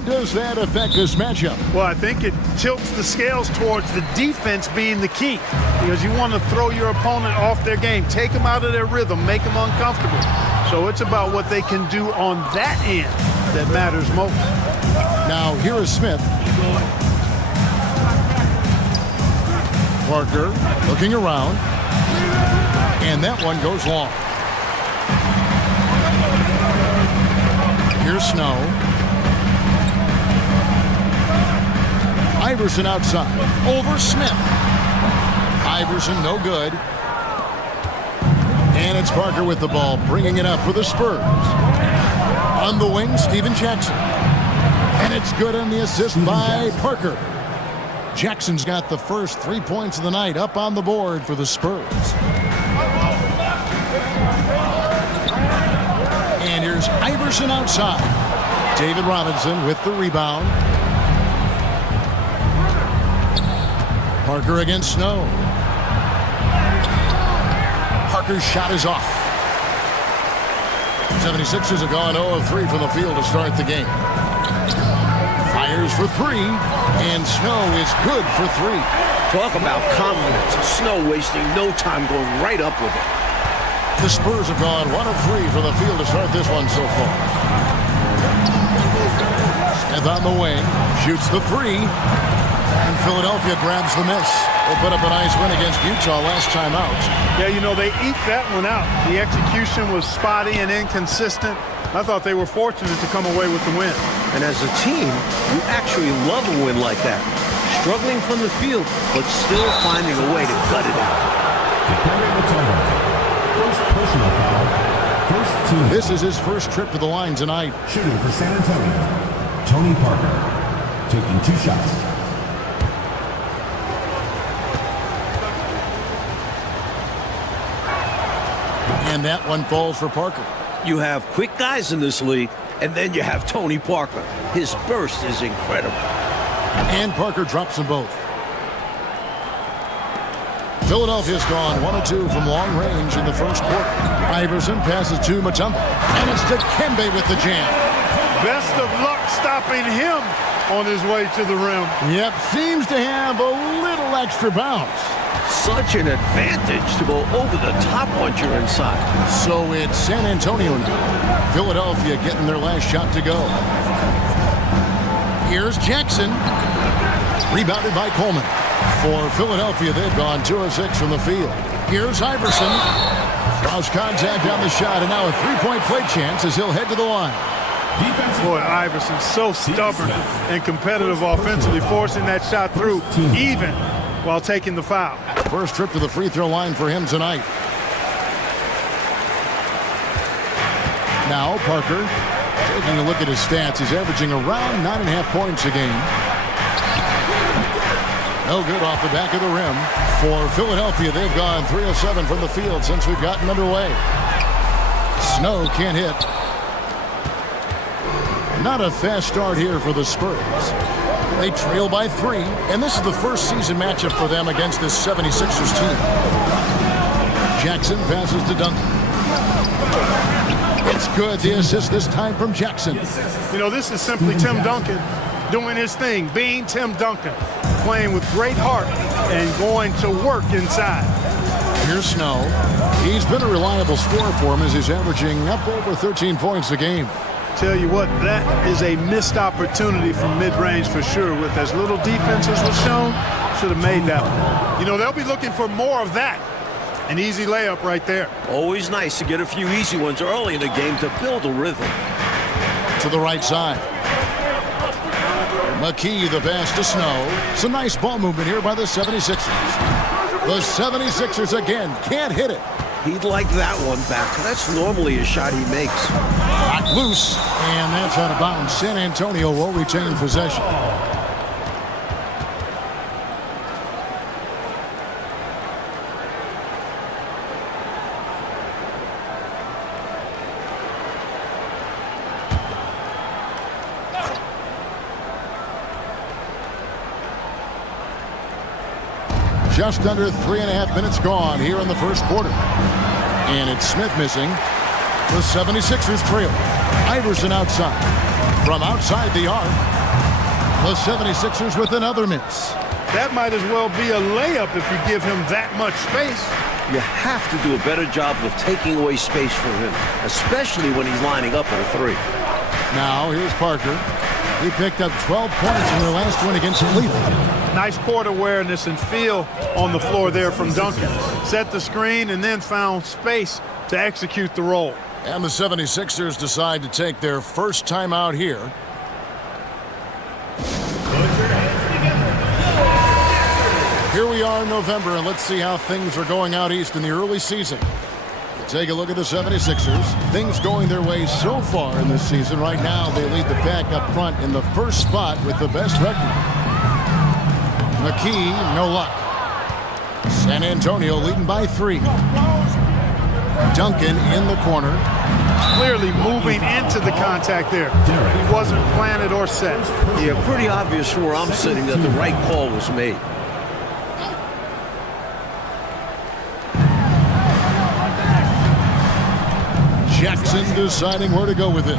How does that affect this matchup? Well, I think it tilts the scales towards the defense being the key, because you want to throw your opponent off their game, take them out of their rhythm, make them uncomfortable. So it's about what they can do on that end that matters most. Now, here is Smith. Parker looking around. And that one goes long. Here's Snow. Iverson outside. Over Smith. Iverson no good. And it's Parker with the ball, bringing it up for the Spurs. On the wing, Steven Jackson. And it's good on the assist by Parker. Jackson's got the first 3 points of the night up on the board for the Spurs. And here's Iverson outside. David Robinson with the rebound. Parker against Snow. Parker's shot is off. 76ers have gone 0 of 3 from the field to start the game. Fires for three, and Snow is good for three. Talk about confidence. Snow wasting no time going right up with it. The Spurs have gone 1 of 3 from the field to start this one so far. Smith on the wing, shoots the three, and Philadelphia grabs the miss. They put up a nice win against Utah last time out. Yeah, you know, they eked that one out. The execution was spotty and inconsistent. I thought they were fortunate to come away with the win. And as a team, you actually love a win like that. Struggling from the field, but still finding a way to gut it out. First personal foul. First team. This is his first trip to the line tonight. Shooting for San Antonio, Tony Parker. Taking 2 shots. And that one falls for Parker. You have quick guys in this league, and then you have Tony Parker. His burst is incredible. And Parker drops them both. Philadelphia's gone 1 of 2 from long range in the first quarter. Iverson passes to Mutombo. And it's Dikembe with the jam. Best of luck stopping him on his way to the rim. Yep, seems to have a little extra bounce. Such an advantage to go over the top once you're inside. So it's San Antonio now. Philadelphia getting their last shot to go. Here's Jackson. Rebounded by Coleman. For Philadelphia, they've gone 2 of 6 from the field. Here's Iverson. Cross contact on the shot, and now a 3-point play chance as he'll head to the line. Boy, Iverson's so stubborn and competitive offensively, forcing that shot through even while taking the foul. First trip to the free throw line for him tonight. Now Parker, taking a look at his stats, he's averaging around 9.5 points a game. No good off the back of the rim. For Philadelphia, they've gone 3 of 7 from the field since we've gotten underway. Snow can't hit. Not a fast start here for the Spurs. They trail by 3, and this is the first season matchup for them against this 76ers team. Jackson passes to Duncan. It's good. The assist this time from Jackson. You know, this is simply Tim Duncan doing his thing, being Tim Duncan, playing with great heart and going to work inside. Here's Snow. He's been a reliable scorer for him as he's averaging up over 13 points a game. Tell you what, that is a missed opportunity from mid-range for sure. With as little defense as was shown, should have made that one. You know, they'll be looking for more of that. An easy layup right there. Always nice to get a few easy ones early in the game to build a rhythm. To the right side. McKee, the pass to Snow. Some nice ball movement here by the 76ers. The 76ers again can't hit it. He'd like that one back. That's normally a shot he makes. Knocked loose, and that's out of bounds. San Antonio will retain possession. Just under 3.5 minutes gone here in the first quarter. And it's Smith missing. The 76ers trail. Iverson outside. From outside the arc, the 76ers with another miss. That might as well be a layup if you give him that much space. You have to do a better job of taking away space from him, especially when he's lining up at a three. Now here's Parker. He picked up 12 points in their last win against Cleveland. Nice court awareness and feel on the floor there from Duncan. Set the screen and then found space to execute the role. And the 76ers decide to take their first time out here. Here we are in November, and let's see how things are going out east in the early season. Take a look at the 76ers. Things going their way so far in this season. Right now, they lead the pack up front in the first spot with the best record. McKee, no luck. San Antonio leading by 3. Duncan in the corner. Clearly moving into the contact there. He wasn't planted or set. Yeah, pretty obvious from where I'm sitting that the right call was made. Jackson deciding where to go with it.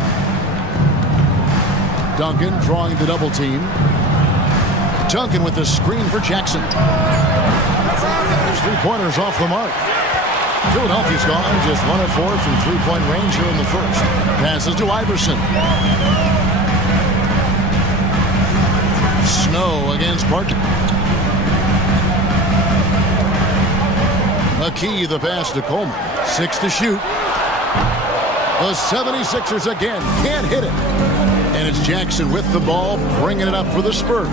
Duncan drawing the double team. Duncan with the screen for Jackson. His three-pointers off the mark. Philadelphia's gone just 1 of 4 from three-point range here in the first. Passes to Iverson. Snow against Parker. McKee the pass to Coleman. 6 to shoot. The 76ers again can't hit it. And it's Jackson with the ball, bringing it up for the Spurs.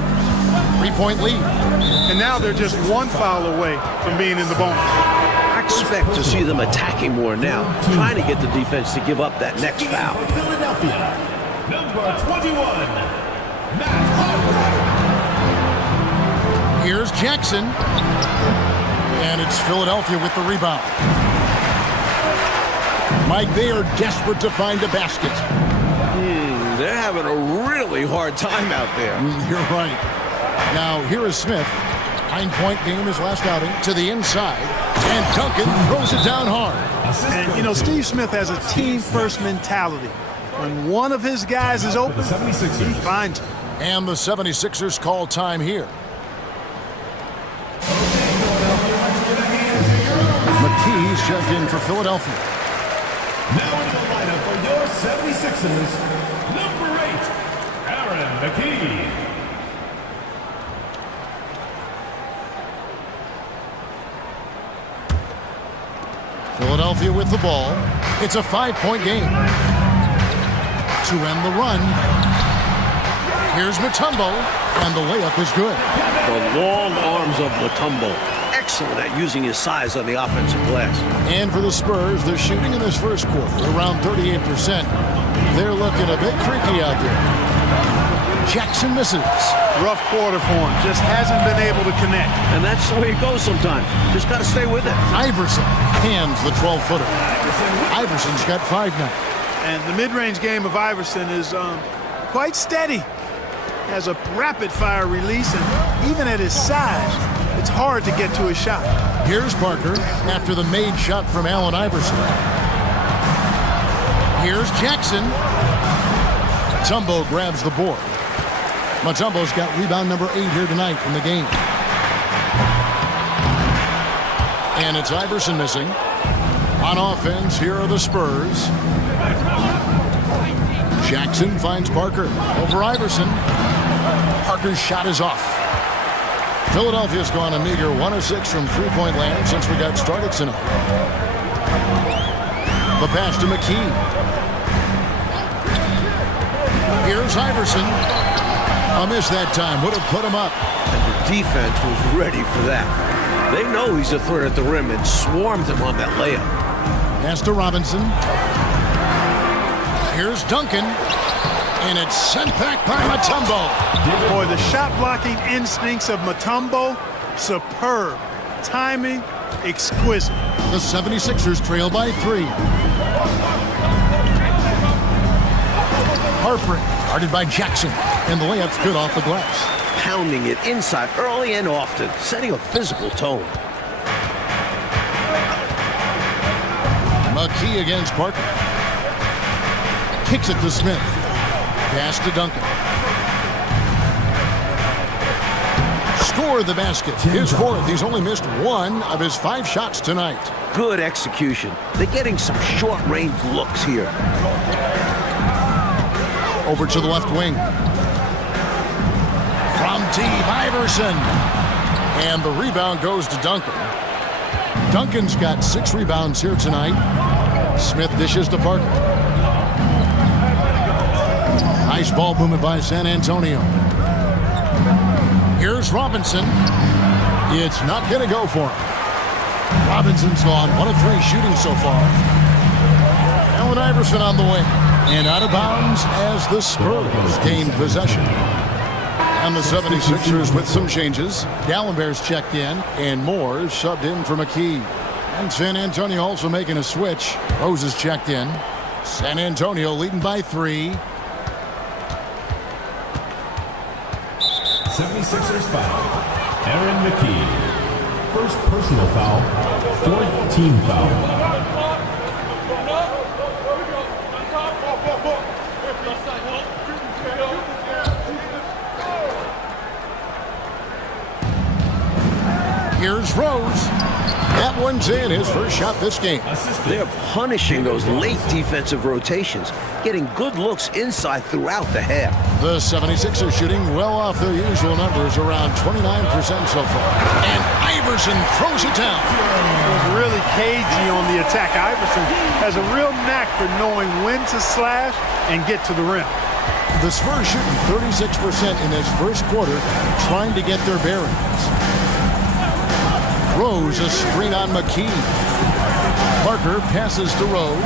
3-point lead. And now they're just 1 foul away from being in the bonus. I expect to see them attacking more now, trying to get the defense to give up that next foul. Philadelphia, number 21, Matt Harper. Here's Jackson. And it's Philadelphia with the rebound. Mike, they are desperate to find a basket. They're having a really hard time out there. You're right. Now, here is Smith. 9-point game his last outing to the inside. And Duncan throws it down hard. And, you know, Steve Smith has a team-first mentality. When one of his guys is open, he finds him. And the 76ers call time here. McKee's checked in for Philadelphia. Now in the lineup for your 76ers, number 8, Aaron McKee. Philadelphia with the ball. It's a 5-point game. To end the run, here's Mutombo, and the layup is good. The long arms of Mutombo. Excellent at using his size on the offensive glass. And for the Spurs, they're shooting in this first quarter around 38%. They're looking a bit creaky out there. Jackson misses. Rough quarter for him. Just hasn't been able to connect. And that's the way it goes sometimes. Just got to stay with it. Iverson hands the 12-footer. Iverson's got 5 now. And the mid-range game of Iverson is quite steady. Has a rapid-fire release, and even at his size, it's hard to get to his shot. Here's Parker after the made shot from Allen Iverson. Here's Jackson. Mutombo grabs the board. Mutombo's got rebound number 8 here tonight in the game. And it's Iverson missing. On offense, here are the Spurs. Jackson finds Parker over Iverson. Parker's shot is off. Philadelphia's gone a meager 1 of 6 from three-point land since we got started tonight. The pass to McKee. Here's Iverson. A miss that time. Would have put him up. And the defense was ready for that. They know he's a threat at the rim and swarmed him on that layup. Pass to Robinson. Here's Duncan. And it's sent back by Mutombo. Boy, the shot-blocking instincts of Mutombo, superb. Timing, exquisite. The 76ers trail by 3. Harper guarded by Jackson. And the layup's good off the glass. Pounding it inside early and often, setting a physical tone. McKee against Parker. Kicks it to Smith. Pass to Duncan. Score the basket. His fourth. He's only missed one of his 5 shots tonight. Good execution. They're getting some short-range looks here. Over to the left wing. From deep, Iverson. And the rebound goes to Duncan. Duncan's got 6 rebounds here tonight. Smith dishes to Parker. Nice ball movement by San Antonio. Here's Robinson. It's not going to go for him. Robinson's gone 1 of 3 shooting so far. Allen Iverson on the wing. And out of bounds as the Spurs gain possession. And the 76ers with some changes. Gallenberg's checked in, and Moore subbed in for McKee. And San Antonio also making a switch. Rose is checked in. San Antonio leading by 3. 76ers foul. Aaron McKee. First personal foul. 4th team foul. Here's Rose. That one's in, his first shot this game. They're punishing those late defensive rotations, getting good looks inside throughout the half. The 76ers shooting well off their usual numbers, around 29% so far. And Iverson throws it down. It was really cagey on the attack. Iverson has a real knack for knowing when to slash and get to the rim. The Spurs shooting 36% in this first quarter, trying to get their bearings. Rose, a screen on McKee. Parker passes to Rose.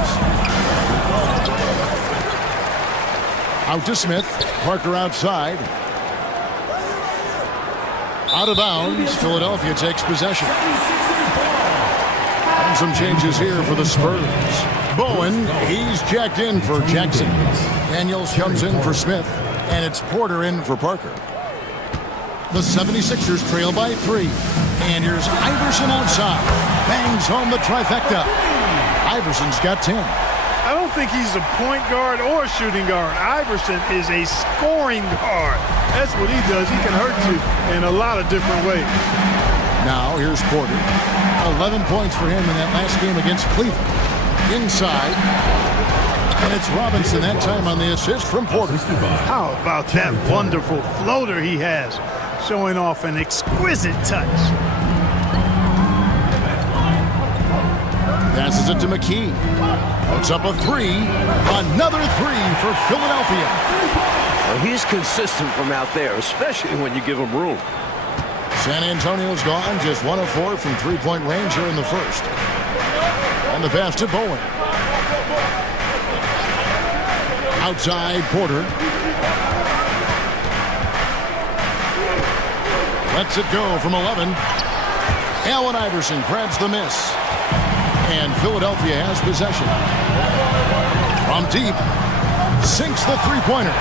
Out to Smith. Parker outside. Out of bounds. Philadelphia takes possession. And some changes here for the Spurs. Bowen, he's checked in for Jackson. Daniels comes in for Smith. And it's Porter in for Parker. The 76ers trail by 3. And here's Iverson outside. Bangs home the trifecta. Iverson's got 10. I don't think he's a point guard or a shooting guard. Iverson is a scoring guard. That's what he does. He can hurt you in a lot of different ways. Now here's Porter. 11 points for him in that last game against Cleveland. Inside. And it's Robinson that time on the assist from Porter. How about that wonderful floater he has? Showing off an exquisite touch. Passes it to McKee. Puts up a 3. Another 3 for Philadelphia. Well, he's consistent from out there, especially when you give him room. San Antonio's gone just 1 of 4 from 3-point range here in the first. And the pass to Bowen. Outside Porter. Lets it go from 11. Allen Iverson grabs the miss. And Philadelphia has possession. From deep. Sinks the three-pointer.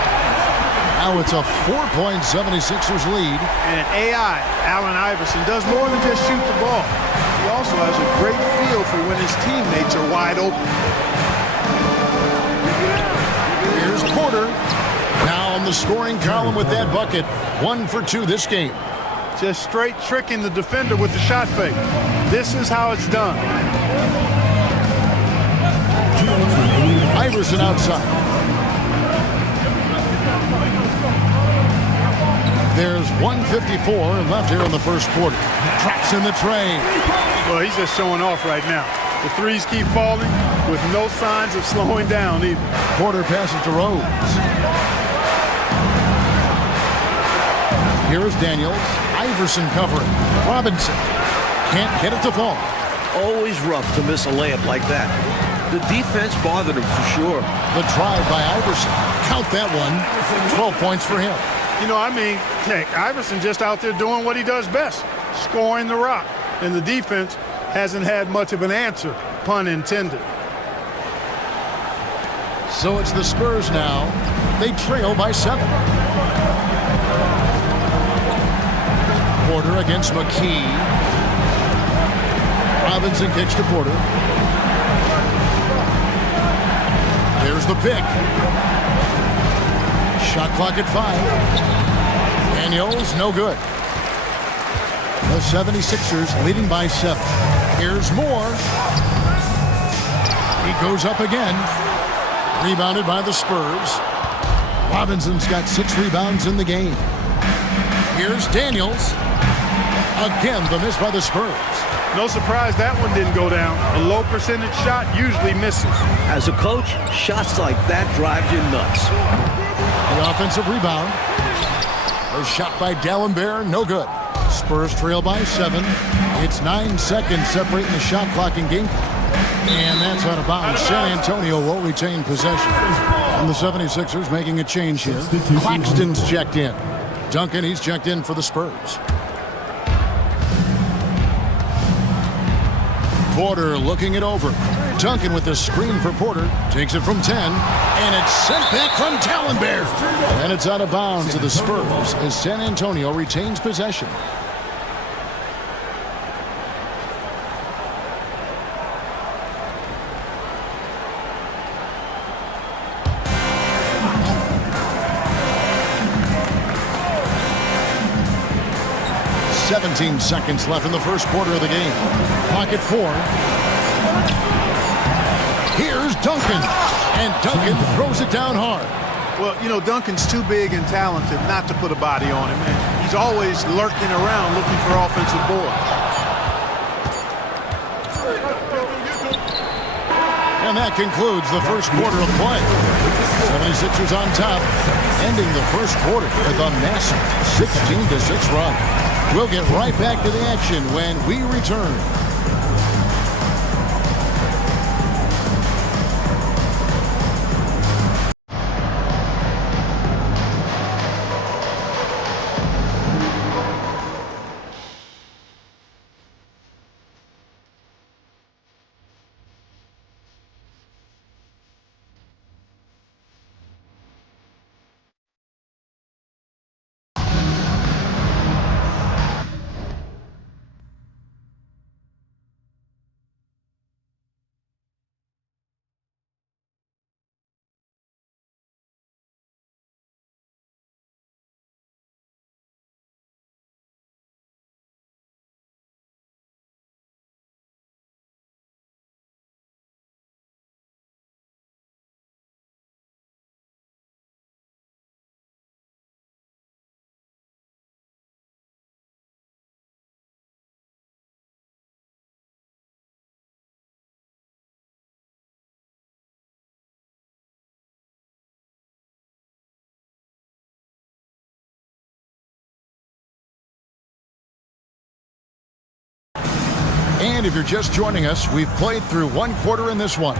Now it's a 4-point 76ers lead. And AI, Allen Iverson, does more than just shoot the ball. He also has a great feel for when his teammates are wide open. Here's Porter. Now on the scoring column with that bucket. 1 for 2 this game. Just straight tricking the defender with the shot fake. This is how it's done. Iverson outside. There's 1:54 left here in the first quarter. Traps in the tray. Well, he's just showing off right now. The threes keep falling with no signs of slowing down either. Porter passes to Rose. Here is Daniels. Iverson covering. Robinson can't get it to fall. Always rough to miss a layup like that. The defense bothered him for sure. The drive by Iverson. Count that one. 12 points for him. You know, I mean, heck, Iverson just out there doing what he does best, scoring the rock. And the defense hasn't had much of an answer, pun intended. So it's the Spurs now. They trail by 7. Porter against McKee. Robinson kicks to Porter. There's the pick. Shot clock at 5. Daniels, no good. The 76ers leading by 7. Here's Moore. He goes up again. Rebounded by the Spurs. Robinson's got 6 rebounds in the game. Here's Daniels. Again, the miss by the Spurs. No surprise that one didn't go down. A low percentage shot usually misses. As a coach, shots like that drive you nuts. The offensive rebound. A shot by D'Alembert, no good. Spurs trail by 7. It's 9 seconds separating the shot clock and game clock. And that's out of bounds. San Antonio will retain possession. And the 76ers making a change here. Claxton's checked in. Duncan, he's checked in for the Spurs. Porter looking it over. Duncan with the screen for Porter. Takes it from 10. And it's sent back from D'Alembert. And it's out of bounds to the Spurs as San Antonio retains possession. "17 seconds left in the first quarter of the game. Clock at 4. Here's Duncan. And Duncan throws it down hard. Well, you know, Duncan's too big and talented not to put a body on him. And he's always lurking around looking for offensive boards. And that concludes the first quarter of play. 76ers on top, ending the first quarter with a massive 16-6 run. We'll get right back to the action when we return. And if you're just joining us, we've played through one quarter in this one.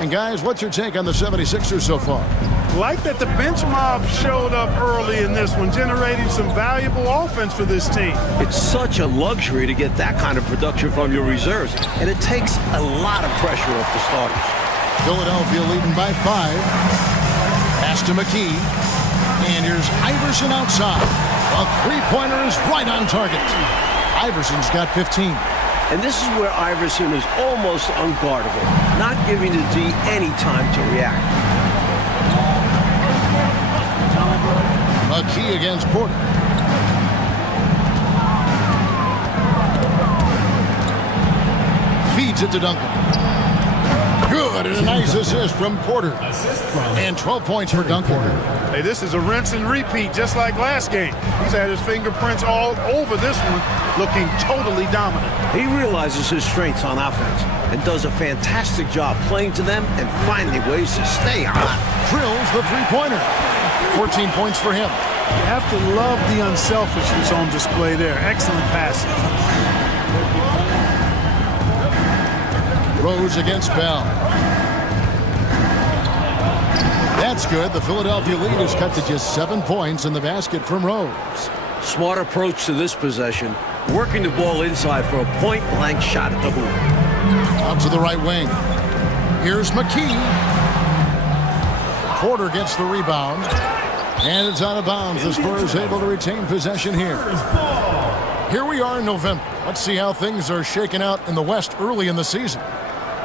And guys, what's your take on the 76ers so far? Like that the bench mob showed up early in this one, generating some valuable offense for this team. It's such a luxury to get that kind of production from your reserves, and it takes a lot of pressure off the starters. Philadelphia leading by 5. Pass to McKee. And here's Iverson outside. A three-pointer is right on target. Iverson's got 15. And this is where Iverson is almost unguardable, not giving the D any time to react. McKee against Porter. Feeds it to Duncan. Good, and a nice assist from Porter. And 12 points for Duncan. Hey, this is a rinse and repeat just like last game. He's had his fingerprints all over this one, looking totally dominant. He realizes his strengths on offense and does a fantastic job playing to them and finding ways to stay hot. Drills the three-pointer. 14 points for him. You have to love the unselfishness on display there. Excellent passing. Rose against Bell. That's good. The Philadelphia lead is cut to just 7 points in the basket from Rose. Smart approach to this possession, working the ball inside for a point-blank shot at the hoop. Out to the right wing. Here's McKee. Porter gets the rebound. And it's out of bounds. The Spurs able to retain possession here. Here we are in November. Let's see how things are shaking out in the West early in the season.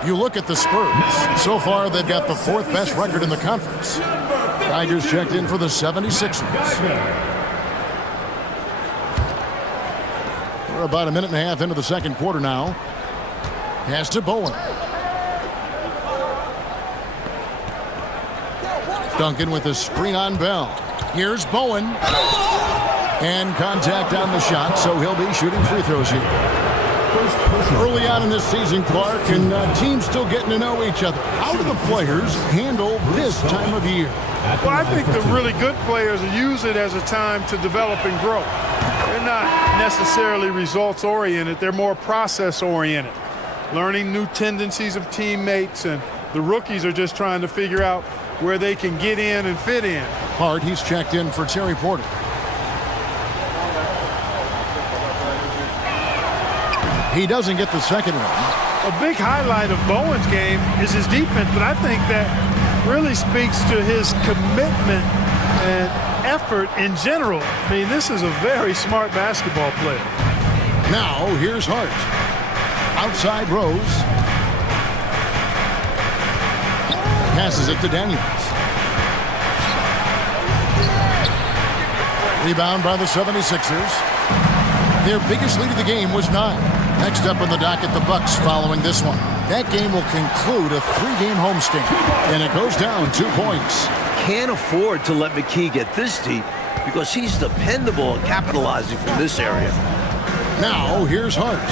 You look at the Spurs. So far, they've got the 4th best record in the conference. Tigers checked in for the 76ers. We're about a minute and a half into the second quarter now. Pass to Bowen. Duncan with a screen on Bell. Here's Bowen. And contact on the shot, so he'll be shooting free throws here. Early on in this season, Clark, and teams still getting to know each other. How do the players handle this time of year? Well, I think the really good players use it as a time to develop and grow. They're not necessarily results-oriented. They're more process-oriented, learning new tendencies of teammates, and the rookies are just trying to figure out where they can get in and fit in. Hart, he's checked in for Terry Porter. He doesn't get the second one. A big highlight of Bowen's game is his defense, but I think that really speaks to his commitment and effort in general. I mean, this is a very smart basketball player. Now, here's Hart. Outside Rose. Passes it to Daniels. Rebound by the 76ers. Their biggest lead of the game was 9. Next up on the docket, the Bucks following this one. That game will conclude a 3-game homestand, and it goes down 2 points. Can't afford to let McKee get this deep because he's dependable at capitalizing from this area. Now, here's Hart.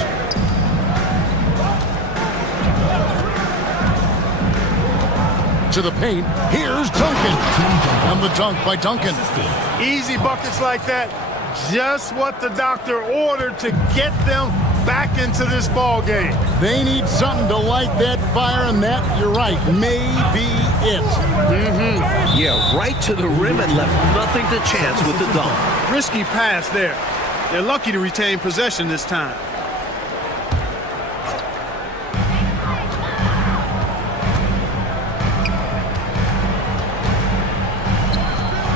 To the paint, here's Duncan. And the dunk by Duncan. Easy buckets like that, just what the doctor ordered to get them back into this ball game. They need something to light that fire, and that, you're right, may be it. Yeah, right to the rim and left nothing to chance with the dunk. Risky pass there. They're lucky to retain possession this time.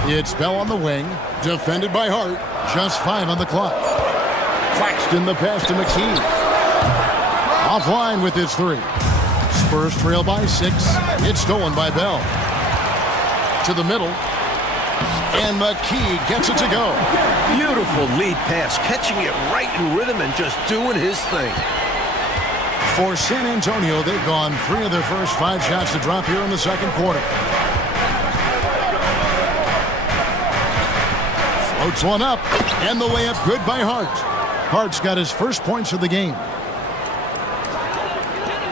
It's Bell on the wing, defended by Hart. Just 5 on the clock. Claxton the pass to McKee. Offline with his 3. Spurs trail by 6. It's stolen by Bell. To the middle. And McKee gets it to go. Beautiful lead pass, catching it right in rhythm and just doing his thing. For San Antonio, they've gone 3 of their first 5 shots to drop here in the second quarter. Floats one up, and the layup good by Hart. Hart's got his first points of the game.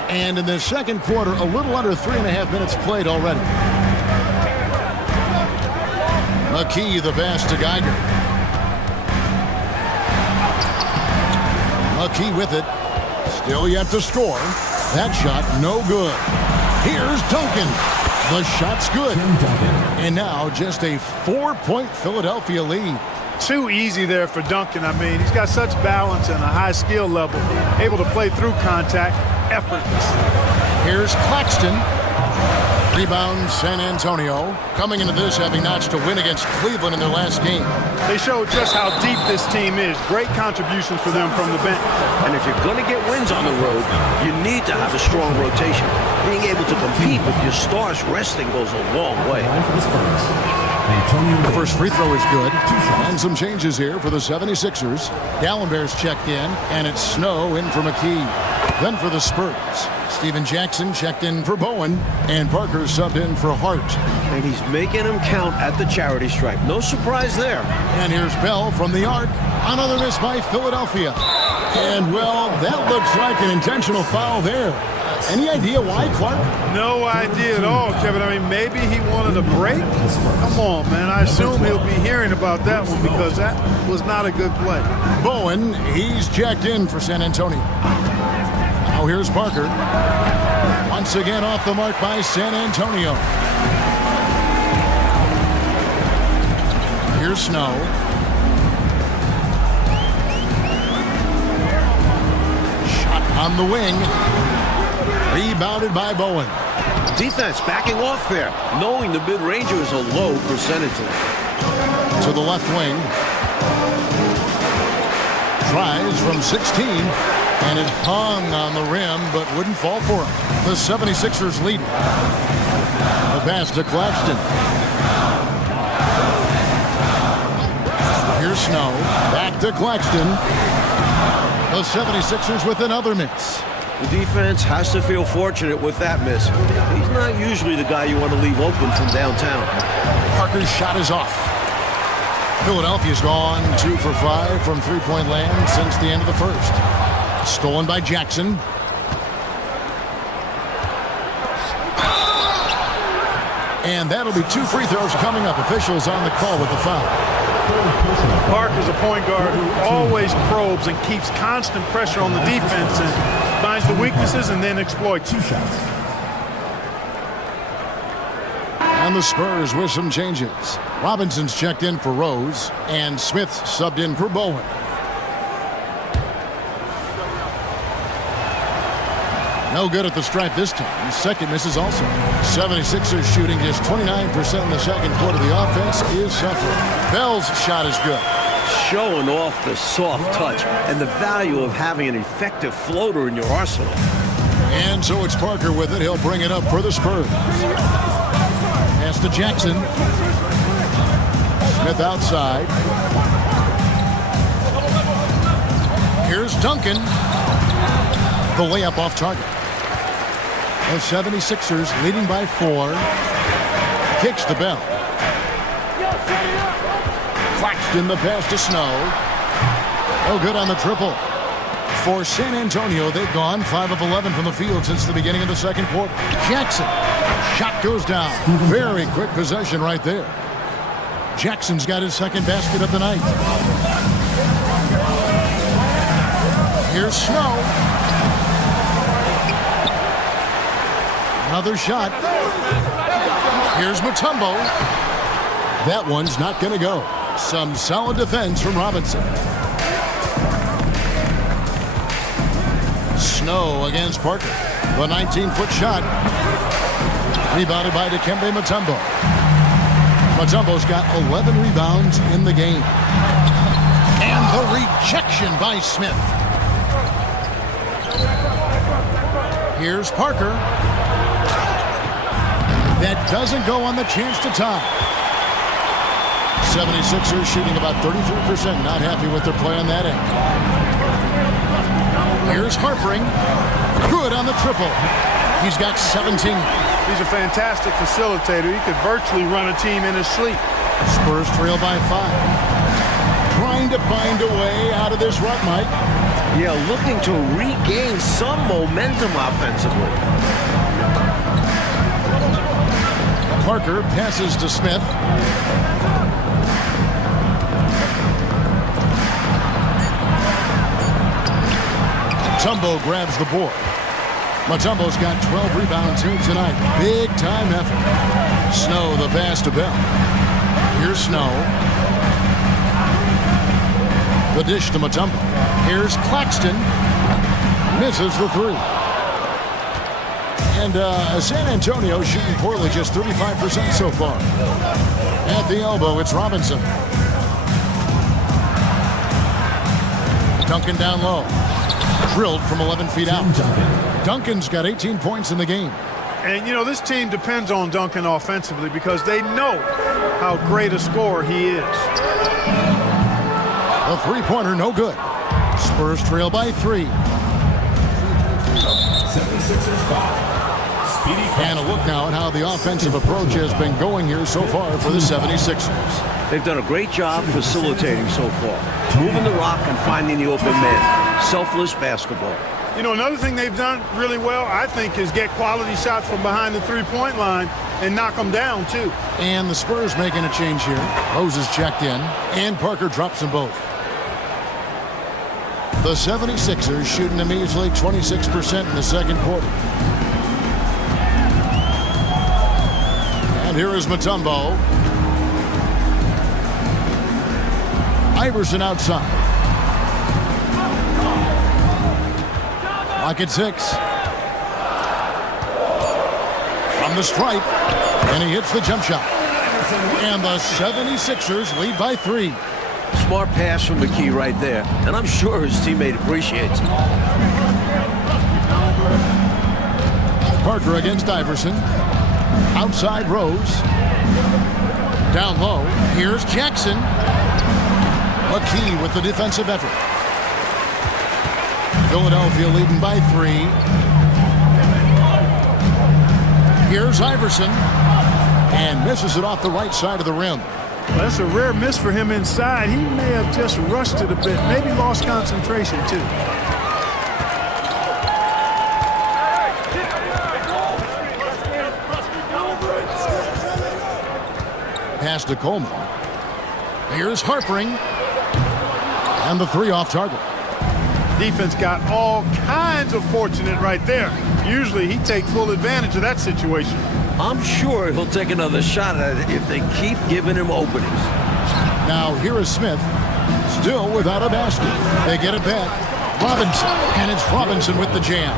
And in the second quarter, a little under 3.5 minutes played already. McKee the pass to Geiger. McKee with it. Still yet to score. That shot no good. Here's Duncan. The shot's good. And now just a 4-point Philadelphia lead. Too easy there for Duncan. I mean, he's got such balance and a high skill level. Able to play through contact. Effortless. Here's Claxton. Rebound San Antonio. Coming into this having notched a win against Cleveland in their last game. They showed just how deep this team is. Great contributions for them from the bench. And if you're going to get wins on the road, you need to have a strong rotation. Being able to compete with your stars resting goes a long way. The first free throw is good. And some changes here for the 76ers. Gallenberg's checked in, and it's Snow in for McKee. Then for the Spurs, Steven Jackson checked in for Bowen, and Parker subbed in for Hart. And he's making them count at the charity stripe. No surprise there. And here's Bell from the arc. Another miss by Philadelphia. And, well, that looks like an intentional foul there. Any idea why, Clark? No idea at all, Kevin. I mean, maybe he wanted a break? Come on, man. I assume he'll be hearing about that one because that was not a good play. Bowen, he's checked in for San Antonio. Now here's Parker. Once again off the mark by San Antonio. Here's Snow. Shot on the wing. Rebounded by Bowen. Defense backing off there, knowing the mid-ranger is a low percentage. To the left wing. Tries from 16. And it hung on the rim, but wouldn't fall for him. The 76ers lead. The pass to Claxton. Snow. Back to Claxton. The 76ers with another miss. The defense has to feel fortunate with that miss. He's not usually the guy you want to leave open from downtown. Parker's shot is off. Philadelphia's gone 2 for 5 from three-point land since the end of the first. Stolen by Jackson. And that'll be 2 free throws coming up. Officials on the call with the foul. Parker's a point guard who always probes and keeps constant pressure on the defense and finds the weaknesses and then exploits. 2 shots. And the Spurs with some changes. Robinson's checked in for Rose, and Smith subbed in for Bowen. No good at the stripe this time. Second misses also. 76ers shooting just 29% in the second quarter. The offense is suffering. Bell's shot is good. Showing off the soft touch and the value of having an effective floater in your arsenal. And so it's Parker with it. He'll bring it up for the Spurs. Pass to Jackson. Smith outside. Here's Duncan. The layup off target. The 76ers leading by 4. Kicks to Bell. Claxton the pass to Snow. Oh, good on the triple. For San Antonio, they've gone 5 of 11 from the field since the beginning of the second quarter. Jackson. Shot goes down. Very quick possession right there. Jackson's got his second basket of the night. Here's Snow. Another shot. Here's Mutombo. That one's not going to go. Some solid defense from Robinson. Snow against Parker. The 19-foot shot. Rebounded by Dikembe Mutombo. Mutombo's got 11 rebounds in the game. And the rejection by Smith. Here's Parker. That doesn't go on the chance to tie. 76ers shooting about 33%. Not happy with their play on that end. Here's Harpering. Good on the triple. He's got 17. He's a fantastic facilitator. He could virtually run a team in his sleep. Spurs trail by 5. Trying to find a way out of this rut, Mike. Yeah, looking to regain some momentum offensively. Parker passes to Smith. Mutombo grabs the board. Mutombo's got 12 rebounds here tonight. Big time effort. Snow the pass to Bell. Here's Snow. The dish to Mutombo. Here's Claxton. Misses the 3. And San Antonio shooting poorly, just 35% so far. At the elbow, it's Robinson. Duncan down low. Drilled from 11 feet out. Duncan's got 18 points in the game. And, you know, this team depends on Duncan offensively because they know how great a scorer he is. A three-pointer, no good. Spurs trail by 3. 76ers 5. And a look now at how the offensive approach has been going here so far for the 76ers. They've done a great job facilitating so far. Moving the rock and finding the open man. Selfless basketball. You know, another thing they've done really well, I think, is get quality shots from behind the three-point line and knock them down, too. And the Spurs making a change here. Rose is checked in, and Parker drops them both. The 76ers shooting a measly 26% in the second quarter. And here is Mutombo. Iverson outside. Lock at 6. From the stripe. And he hits the jump shot. And the 76ers lead by 3. Smart pass from McKee right there. And I'm sure his teammate appreciates it. Parker against Iverson. Outside Rose. Down low. Here's Jackson. McKee with the defensive effort. Philadelphia leading by 3. Here's Iverson. And misses it off the right side of the rim. Well, that's a rare miss for him inside. He may have just rushed it a bit. Maybe lost concentration, too. Pass to Coleman. Here's Harpering. And the 3 off target. Defense got all kinds of fortunate right there. Usually he takes full advantage of that situation. I'm sure he'll take another shot at it if they keep giving him openings. Now here is Smith. Still without a basket. They get it back. Robinson. And it's Robinson with the jam.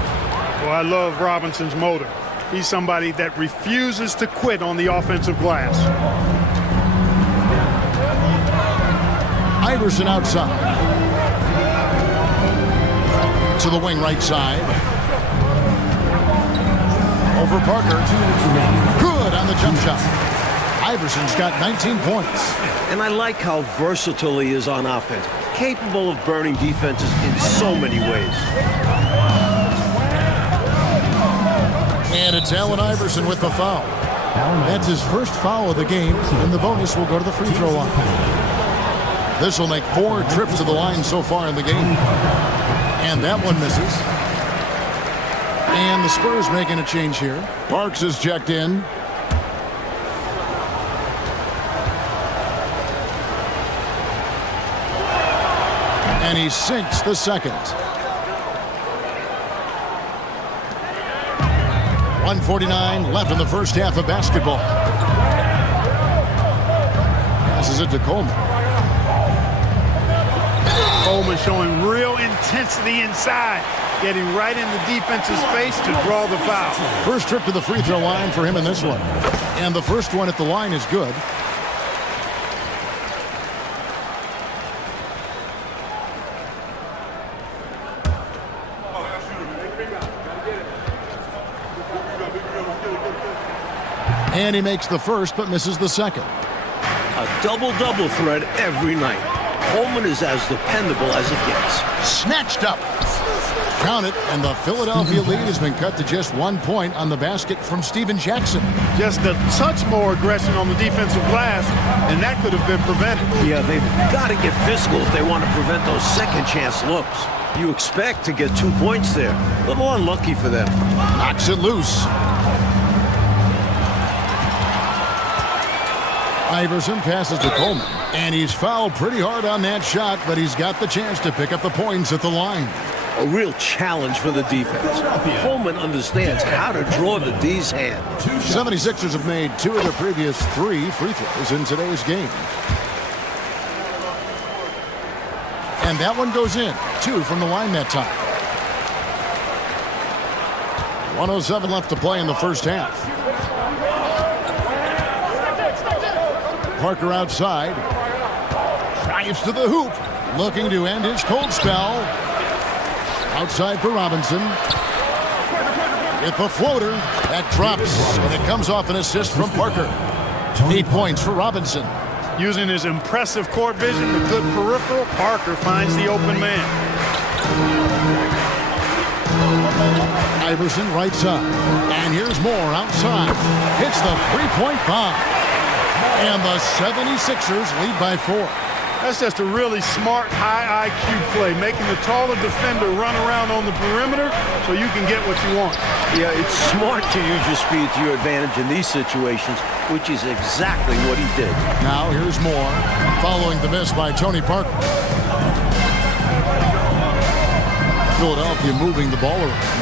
Well, I love Robinson's motor. He's somebody that refuses to quit on the offensive glass. Iverson outside. To the wing right side. Over Parker. Good on the jump shot. Iverson's got 19 points. And I like how versatile he is on offense. Capable of burning defenses in so many ways. And it's Allen Iverson with the foul. That's his first foul of the game, and the bonus will go to the free throw line. This will make 4 trips to the line so far in the game. And that one misses. And the Spurs making a change here. Parks is checked in. And he sinks the second. 1:49 left in the first half of basketball. Passes it to Coleman. Coleman showing real intensity inside, getting right in the defense's face to draw the foul. First trip to the free throw line for him in this one. And the first one at the line is good. And he makes the first but misses the second. A double-double threat every night. Coleman is as dependable as it gets. Snatched up. Count it, and the Philadelphia lead has been cut to just 1 point on the basket from Steven Jackson. Just a touch more aggression on the defensive glass, and that could have been prevented. Yeah, they've got to get physical if they want to prevent those second-chance looks. You expect to get 2 points there. A little unlucky for them. Knocks it loose. Iverson passes to Coleman, and he's fouled pretty hard on that shot, but he's got the chance to pick up the points at the line. A real challenge for the defense. Coleman understands how to draw the D's hand. 76ers have made 2 of their previous 3 free throws in today's game. And that one goes in. 2 from the line that time. 1:07 left to play in the first half. Parker outside. Drives to the hoop. Looking to end his cold spell. Outside for Robinson. With the floater. That drops. And it comes off an assist from Parker. 8 points for Robinson. Using his impressive court vision, the good peripheral, Parker finds the open man. Iverson right side. And here's Moore outside. Hits the three-point bomb. And the 76ers lead by 4. That's just a really smart, high IQ play, making the taller defender run around on the perimeter so you can get what you want. Yeah, it's smart to use your speed to your advantage in these situations, which is exactly what he did. Now here's Moore, following the miss by Tony Parker. Philadelphia moving the ball around.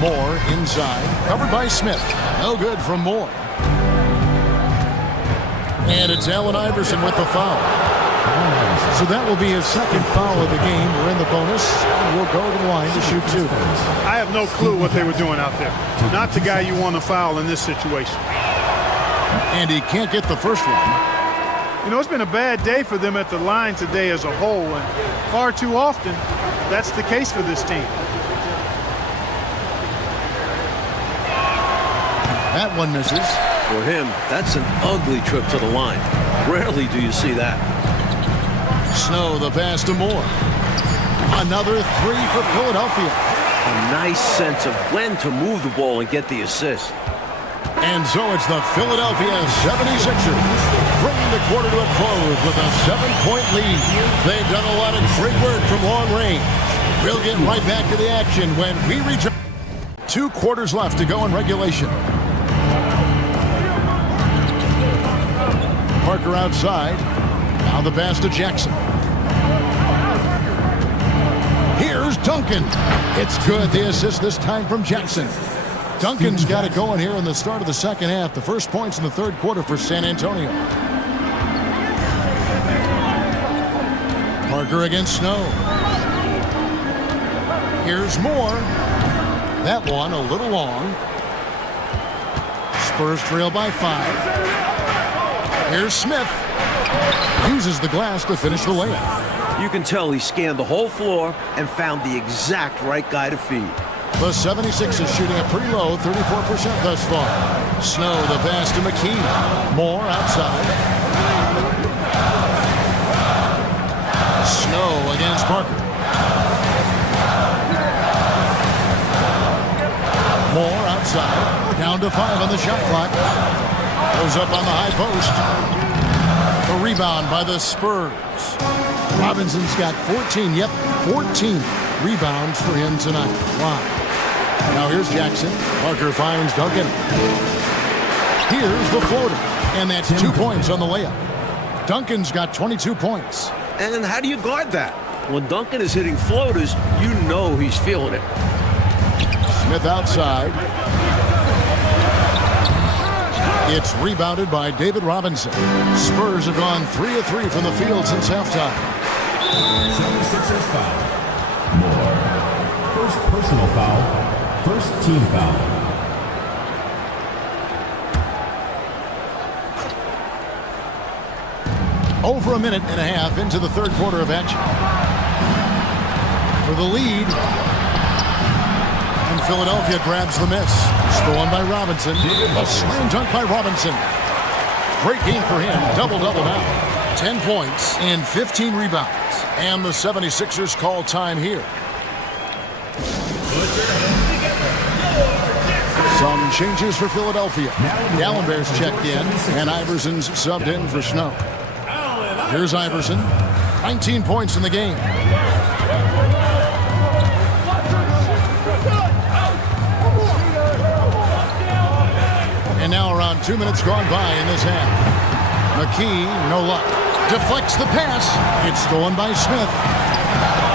Moore inside, covered by Smith. No good from Moore. And it's Allen Iverson with the foul. So that will be his second foul of the game. We're in the bonus, and we'll go to the line to shoot 2. I have no clue what they were doing out there. Not the guy you want to foul in this situation. And he can't get the first one. You know, it's been a bad day for them at the line today as a whole, and far too often, that's the case for this team. That one misses. For him, that's an ugly trip to the line. Rarely do you see that. Snow, the pass to Moore. Another three for Philadelphia. A nice sense of when to move the ball and get the assist. And so it's the Philadelphia 76ers bringing the quarter to a close with a 7-point lead. They've done a lot of great work from long range. We'll get right back to the action when we return. 2 quarters left to go in regulation. Parker outside. Now the pass to Jackson. Here's Duncan. It's good. The assist this time from Jackson. Duncan's got it going here in the start of the second half. The first points in the third quarter for San Antonio. Parker against Snow. Here's Moore. That one a little long. Spurs trail by 5. Here's Smith. Uses the glass to finish the layup. You can tell he scanned the whole floor and found the exact right guy to feed. The 76ers shooting a pretty low 34% thus far. Snow, the pass to McKee. Moore outside. Snow against Parker. Moore outside. Down to 5 on the shot clock. Goes up on the high post. The rebound by the Spurs. Robinson's got 14. Yep, 14 rebounds for him tonight. Wow. Now here's Jackson. Parker finds Duncan. Here's the floater. And that's 2 points on the layup. Duncan's got 22 points. And how do you guard that? When Duncan is hitting floaters, you know he's feeling it. Smith outside. It's rebounded by David Robinson. Spurs have gone 3 of 3 from the field since halftime. 76ers foul. Moore. First personal foul. First team foul. Over a minute and a half into the third quarter of action. For the lead. And Philadelphia grabs the miss. Stolen by Robinson. A slam dunk by Robinson. Great game for him. Double-double now. 10 points and 15 rebounds. And the 76ers call time here. Some changes for Philadelphia. Gallenberg's checked in, and Iverson's subbed in for Snow. Here's Iverson. 19 points in the game. And now around 2 minutes gone by in this half. McKee, no luck. Deflects the pass. It's stolen by Smith.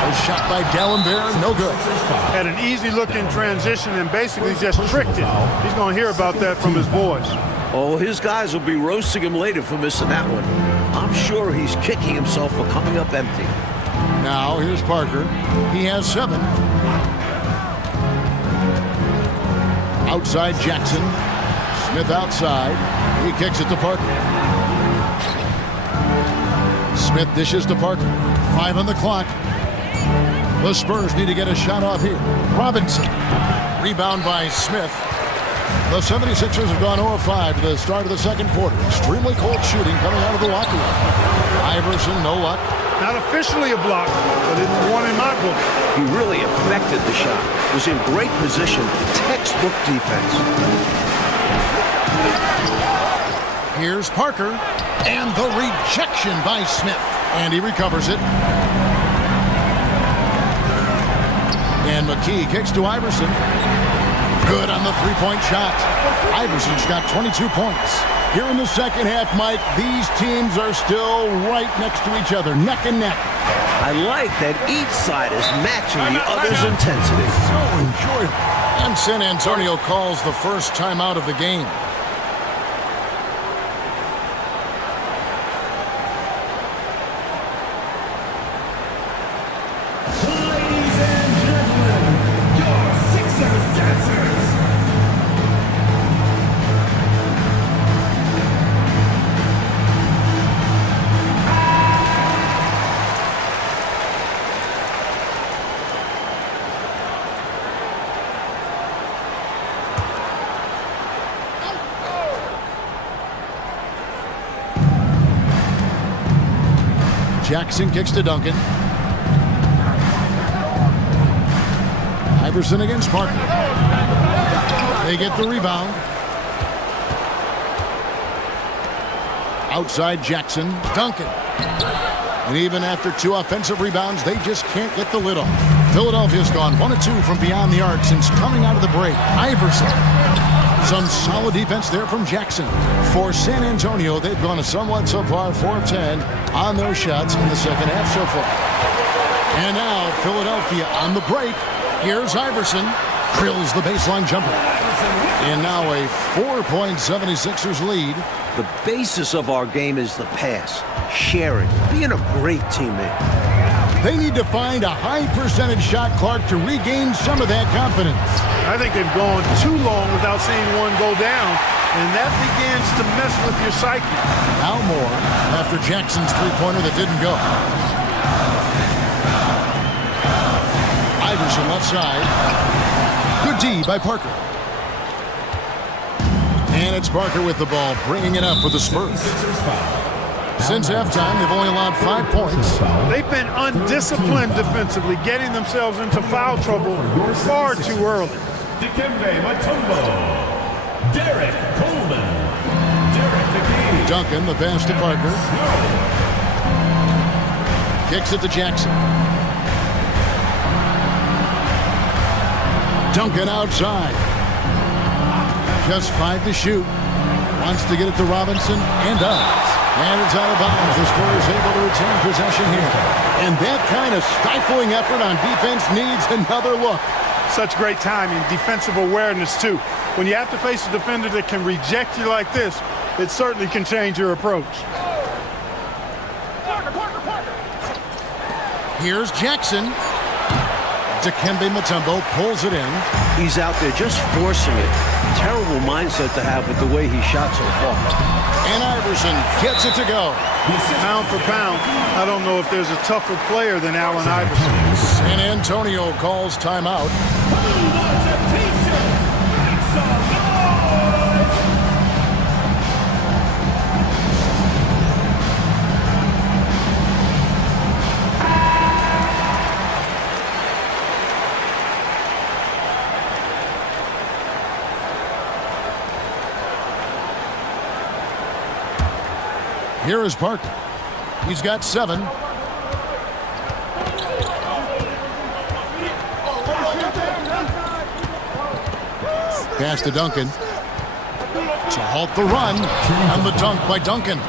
A shot by Gallenberg, no good. Had an easy-looking transition and basically just tricked it. He's going to hear about that from his boys. Oh, his guys will be roasting him later for missing that one. I'm sure he's kicking himself for coming up empty. Now, here's Parker. He has 7. Outside Jackson. Smith outside. He kicks it to Parker. Smith dishes to Parker. 5 on the clock. The Spurs need to get a shot off here. Robinson. Rebound by Smith. The 76ers have gone 0 of 5 to the start of the second quarter. Extremely cold shooting coming out of the locker room. Iverson, no luck. Not officially a block, but it's one in my book. He really affected the shot. Was in great position. Textbook defense. Here's Parker. And the rejection by Smith. And he recovers it. And McKee kicks to Iverson. Good on the three-point shot. Iverson's got 22 points. Here in the second half, Mike, these teams are still right next to each other, neck and neck. I like that each side is matching the other's intensity. So enjoyable. And San Antonio calls the first timeout of the game. Jackson kicks to Duncan. Iverson against Parker. They get the rebound. Outside Jackson. Duncan. And even after 2 offensive rebounds, they just can't get the lid off. Philadelphia's gone 1 of 2 from beyond the arc since coming out of the break. Iverson. Some solid defense there from Jackson. For San Antonio, they've gone a somewhat subpar 4 of 10 on their shots in the second half so far. And now Philadelphia on the break. Here's Iverson. Drills the baseline jumper. And now a 4-point 76ers lead. The basis of our game is the pass, sharing, being a great teammate. They need to find a high percentage shot, Clark, to regain some of that confidence. I think they've gone too long without seeing one go down, and that begins to mess with your psyche. Now more after Jackson's three-pointer that didn't go. Iverson left side. Good D by Parker. And it's Parker with the ball, bringing it up for the Spurs. Since halftime, they've only allowed 5 points. They've been undisciplined defensively, getting themselves into foul trouble far too early. Dikembe Mutombo. Derek Coleman. Derek McGee. Duncan, the pass to Parker. Kicks it to Jackson. Duncan outside. Just 5 to shoot. Wants to get it to Robinson, and does. And it's out of bounds. The Spurs able to retain possession here. And that kind of stifling effort on defense needs another look. Such great timing, defensive awareness, too. When you have to face a defender that can reject you like this, it certainly can change your approach. Here's Jackson. Dikembe Mutombo pulls it in. He's out there just forcing it. Terrible mindset to have with the way he shot so far. And Iverson gets it to go. Pound for pound, I don't know if there's a tougher player than Allen Iverson. San Antonio calls timeout. Here is Parker. He's got 7. Pass to Duncan. To halt the run. And the dunk by Duncan.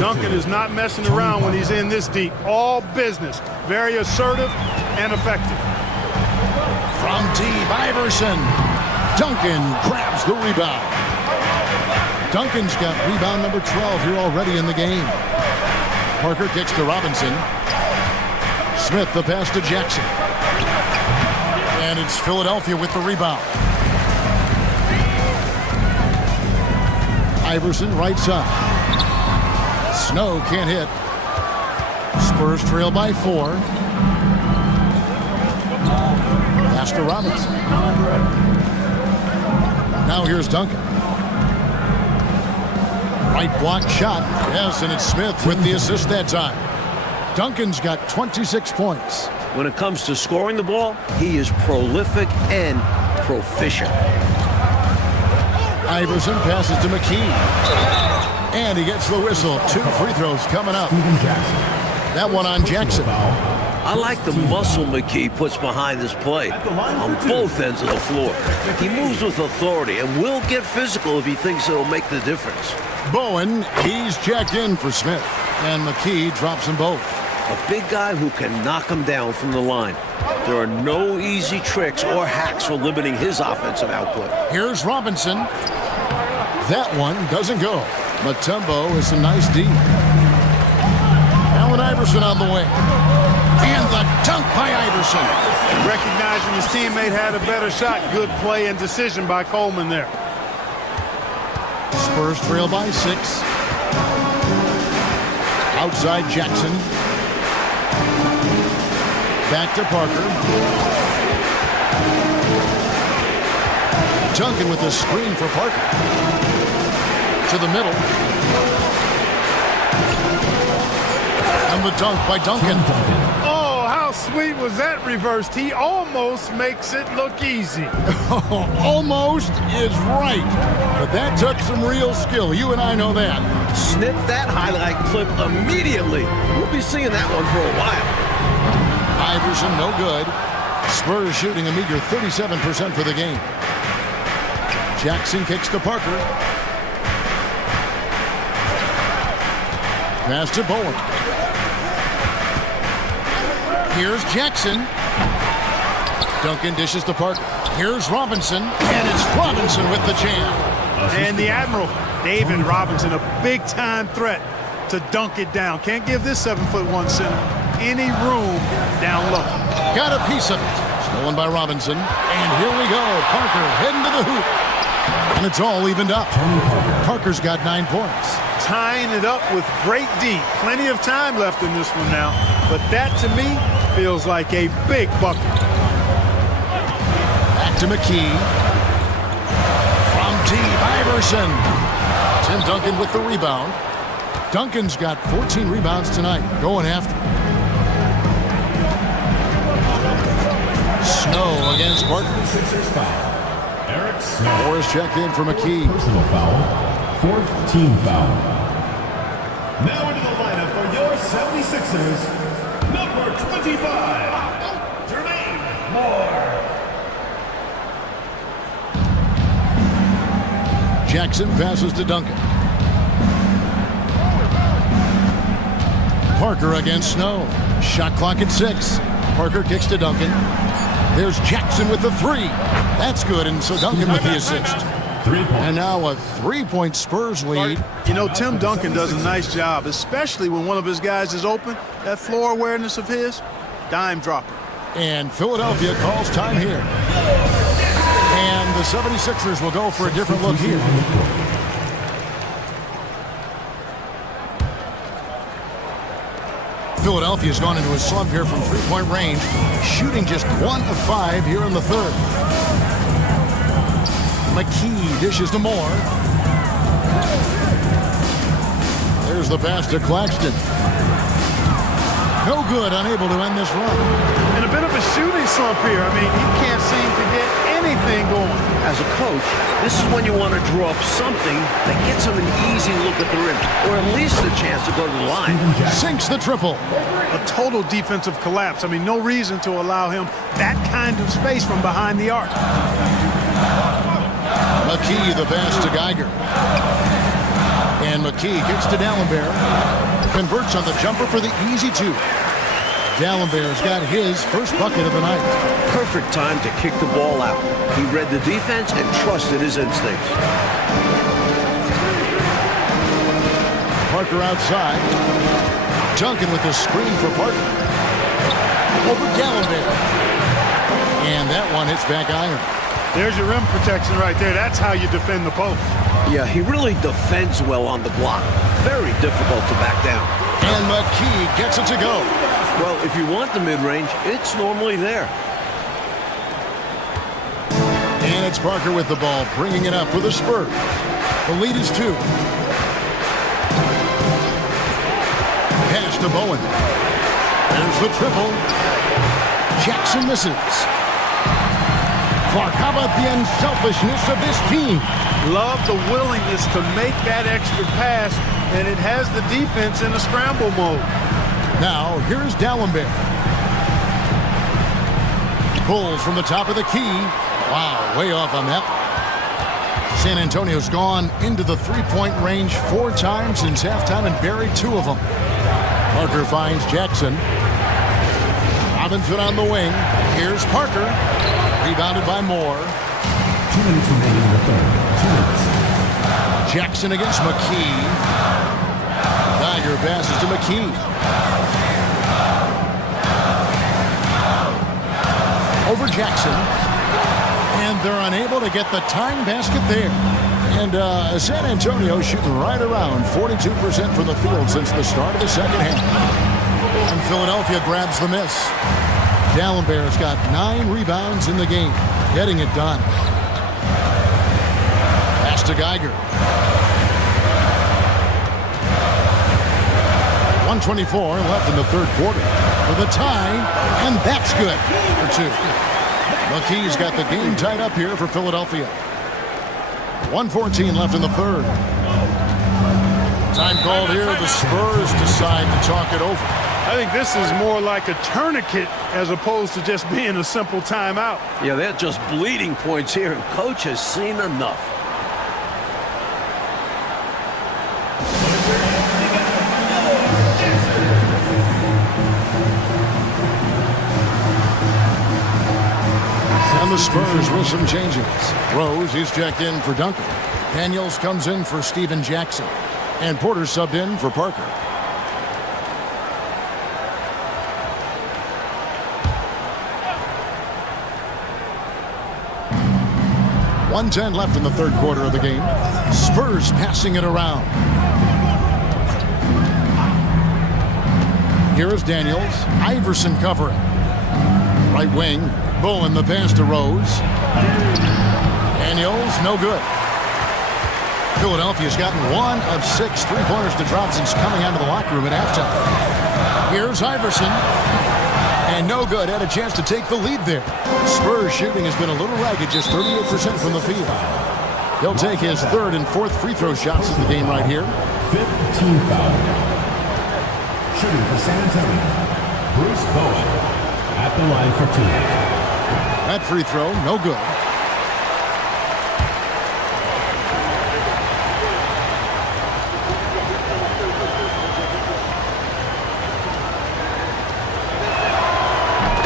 Duncan is not messing around when he's in this deep. All business. Very assertive and effective. From deep, Iverson. Duncan grabs the rebound. Duncan's got rebound number 12 here already in the game. Parker kicks to Robinson. Smith the pass to Jackson. And it's Philadelphia with the rebound. Iverson right side. Snow can't hit. Spurs trail by 4. Pass to Robinson. Now here's Duncan. Right block shot. Yes, and it's Smith with the assist that time. Duncan's got 26 points. When it comes to scoring the ball, he is prolific and proficient. Iverson passes to McKee. And he gets the whistle. 2 free throws coming up. That one on Jackson. I like the muscle McKee puts behind this play on both ends of the floor. He moves with authority and will get physical if he thinks it'll make the difference. Bowen, he's checked in for Smith. And McKee drops them both. A big guy who can knock him down from the line. There are no easy tricks or hacks for limiting his offensive output. Here's Robinson. That one doesn't go. Mutombo is a nice D. Allen Iverson on the way. And the dunk by Iverson. Recognizing his teammate had a better shot. Good play and decision by Coleman there. Spurs trail by 6. Outside Jackson. Back to Parker. Duncan with the screen for Parker. To the middle. And the dunk by Duncan. Oh, how sweet was that reversed? He almost makes it look easy. Almost is right. But that took some real skill. You and I know that. Snip that highlight clip immediately. We'll be seeing that one for a while. Iverson, no good. Spurs shooting a meager 37% for the game. Jackson kicks to Parker. Pass to Bowen. Here's Jackson. Duncan dishes to Parker. Here's Robinson, and it's Robinson with the jam. And the Admiral, David Robinson, a big-time threat to dunk it down. Can't give this 7'1" center any room down low. Got a piece of it. Stolen by Robinson. And here we go. Parker heading to the hoop. And it's all evened up. Parker's got 9 points. Tying it up with great D. Plenty of time left in this one now. But that, to me, feels like a big bucket. Back to McKee. From deep, Iverson. Tim Duncan with the rebound. Duncan's got 14 rebounds tonight. Going after. Snow against Parker. Sixers foul. Eric Snow. Morris checked in for McKee. Personal foul. 4th team foul. Now into the lineup for your 76ers, number 25, Jermaine Moore. Jackson passes to Duncan. Parker against Snow. Shot clock at 6. Parker kicks to Duncan. There's Jackson with the 3. That's good, and so Duncan with the assist. 3 points. And now a 3-point Spurs lead. You know, Tim Duncan does a nice job, especially when one of his guys is open. That floor awareness of his, dime dropper. And Philadelphia calls time here. And the 76ers will go for a different look here. Philadelphia's gone into a slump here from 3-point range, shooting just 1 of 5 here in the third. McKee dishes to Moore. There's the pass to Claxton. No good, unable to end this run. And a bit of a shooting slump here. I mean, he can't seem to get anything going. As a coach, this is when you want to draw up something that gets him an easy look at the rim, or at least a chance to go to the line. Sinks the triple. A total defensive collapse. I mean, no reason to allow him that kind of space from behind the arc. McKee, the pass to Geiger. And McKee kicks to Dallenberg. Converts on the jumper for the easy 2. Dallenberg's got his first bucket of the night. Perfect time to kick the ball out. He read the defense and trusted his instincts. Parker outside. Duncan with the screen for Parker. Over Dallenberg. And that one hits back iron. There's your rim protection right there. That's how you defend the post. Yeah, he really defends well on the block. Very difficult to back down. And McKee gets it to go. Well, if you want the mid-range, it's normally there. And it's Parker with the ball, bringing it up for the Spurs. The lead is 2. Pass to Bowen. There's the triple. Jackson misses. Clark, how about the unselfishness of this team? Love the willingness to make that extra pass, and it has the defense in a scramble mode. Now, here's Dallenberg. Pulls from the top of the key. Wow, way off on that. San Antonio's gone into the 3-point range 4 times since halftime and buried 2 of them. Parker finds Jackson. Robinson on the wing. Here's Parker. Rebounded by Moore. 2 minutes remaining in the third. 2 minutes. Jackson against McKee. Geiger passes to McKee. Over Jackson. And they're unable to get the tying basket there. And San Antonio shooting right around 42% from the field since the start of the second half. And Philadelphia grabs the miss. Dallenberg's got 9 rebounds in the game, getting it done. Pass to Geiger. 1:24 left in the third quarter for the tie, and that's good for 2. McKee's got the game tied up here for Philadelphia. 1:14 left in the third. Time called here. The Spurs decide to talk it over. I think this is more like a tourniquet as opposed to just being a simple timeout. Yeah, they're just bleeding points here, and coach has seen enough. And the Spurs with some changes. Rose, he's checked in for Duncan. Daniels comes in for Steven Jackson. And Porter subbed in for Parker. .110 left in the third quarter of the game. Spurs passing it around. Here is Daniels. Iverson covering. Right wing. Bullen the pass to Rose. Daniels, no good. Philadelphia's gotten 1 of 6 three-pointers to drop since coming out of the locker room at halftime. Here's Iverson. And no good. Had a chance to take the lead there. Spurs shooting has been a little ragged, just 38% from the field. He'll take his third and fourth free throw shots in the game right here. 15 foul. Shooting for San Antonio, Bruce Bowen at the line for 2. That free throw, no good.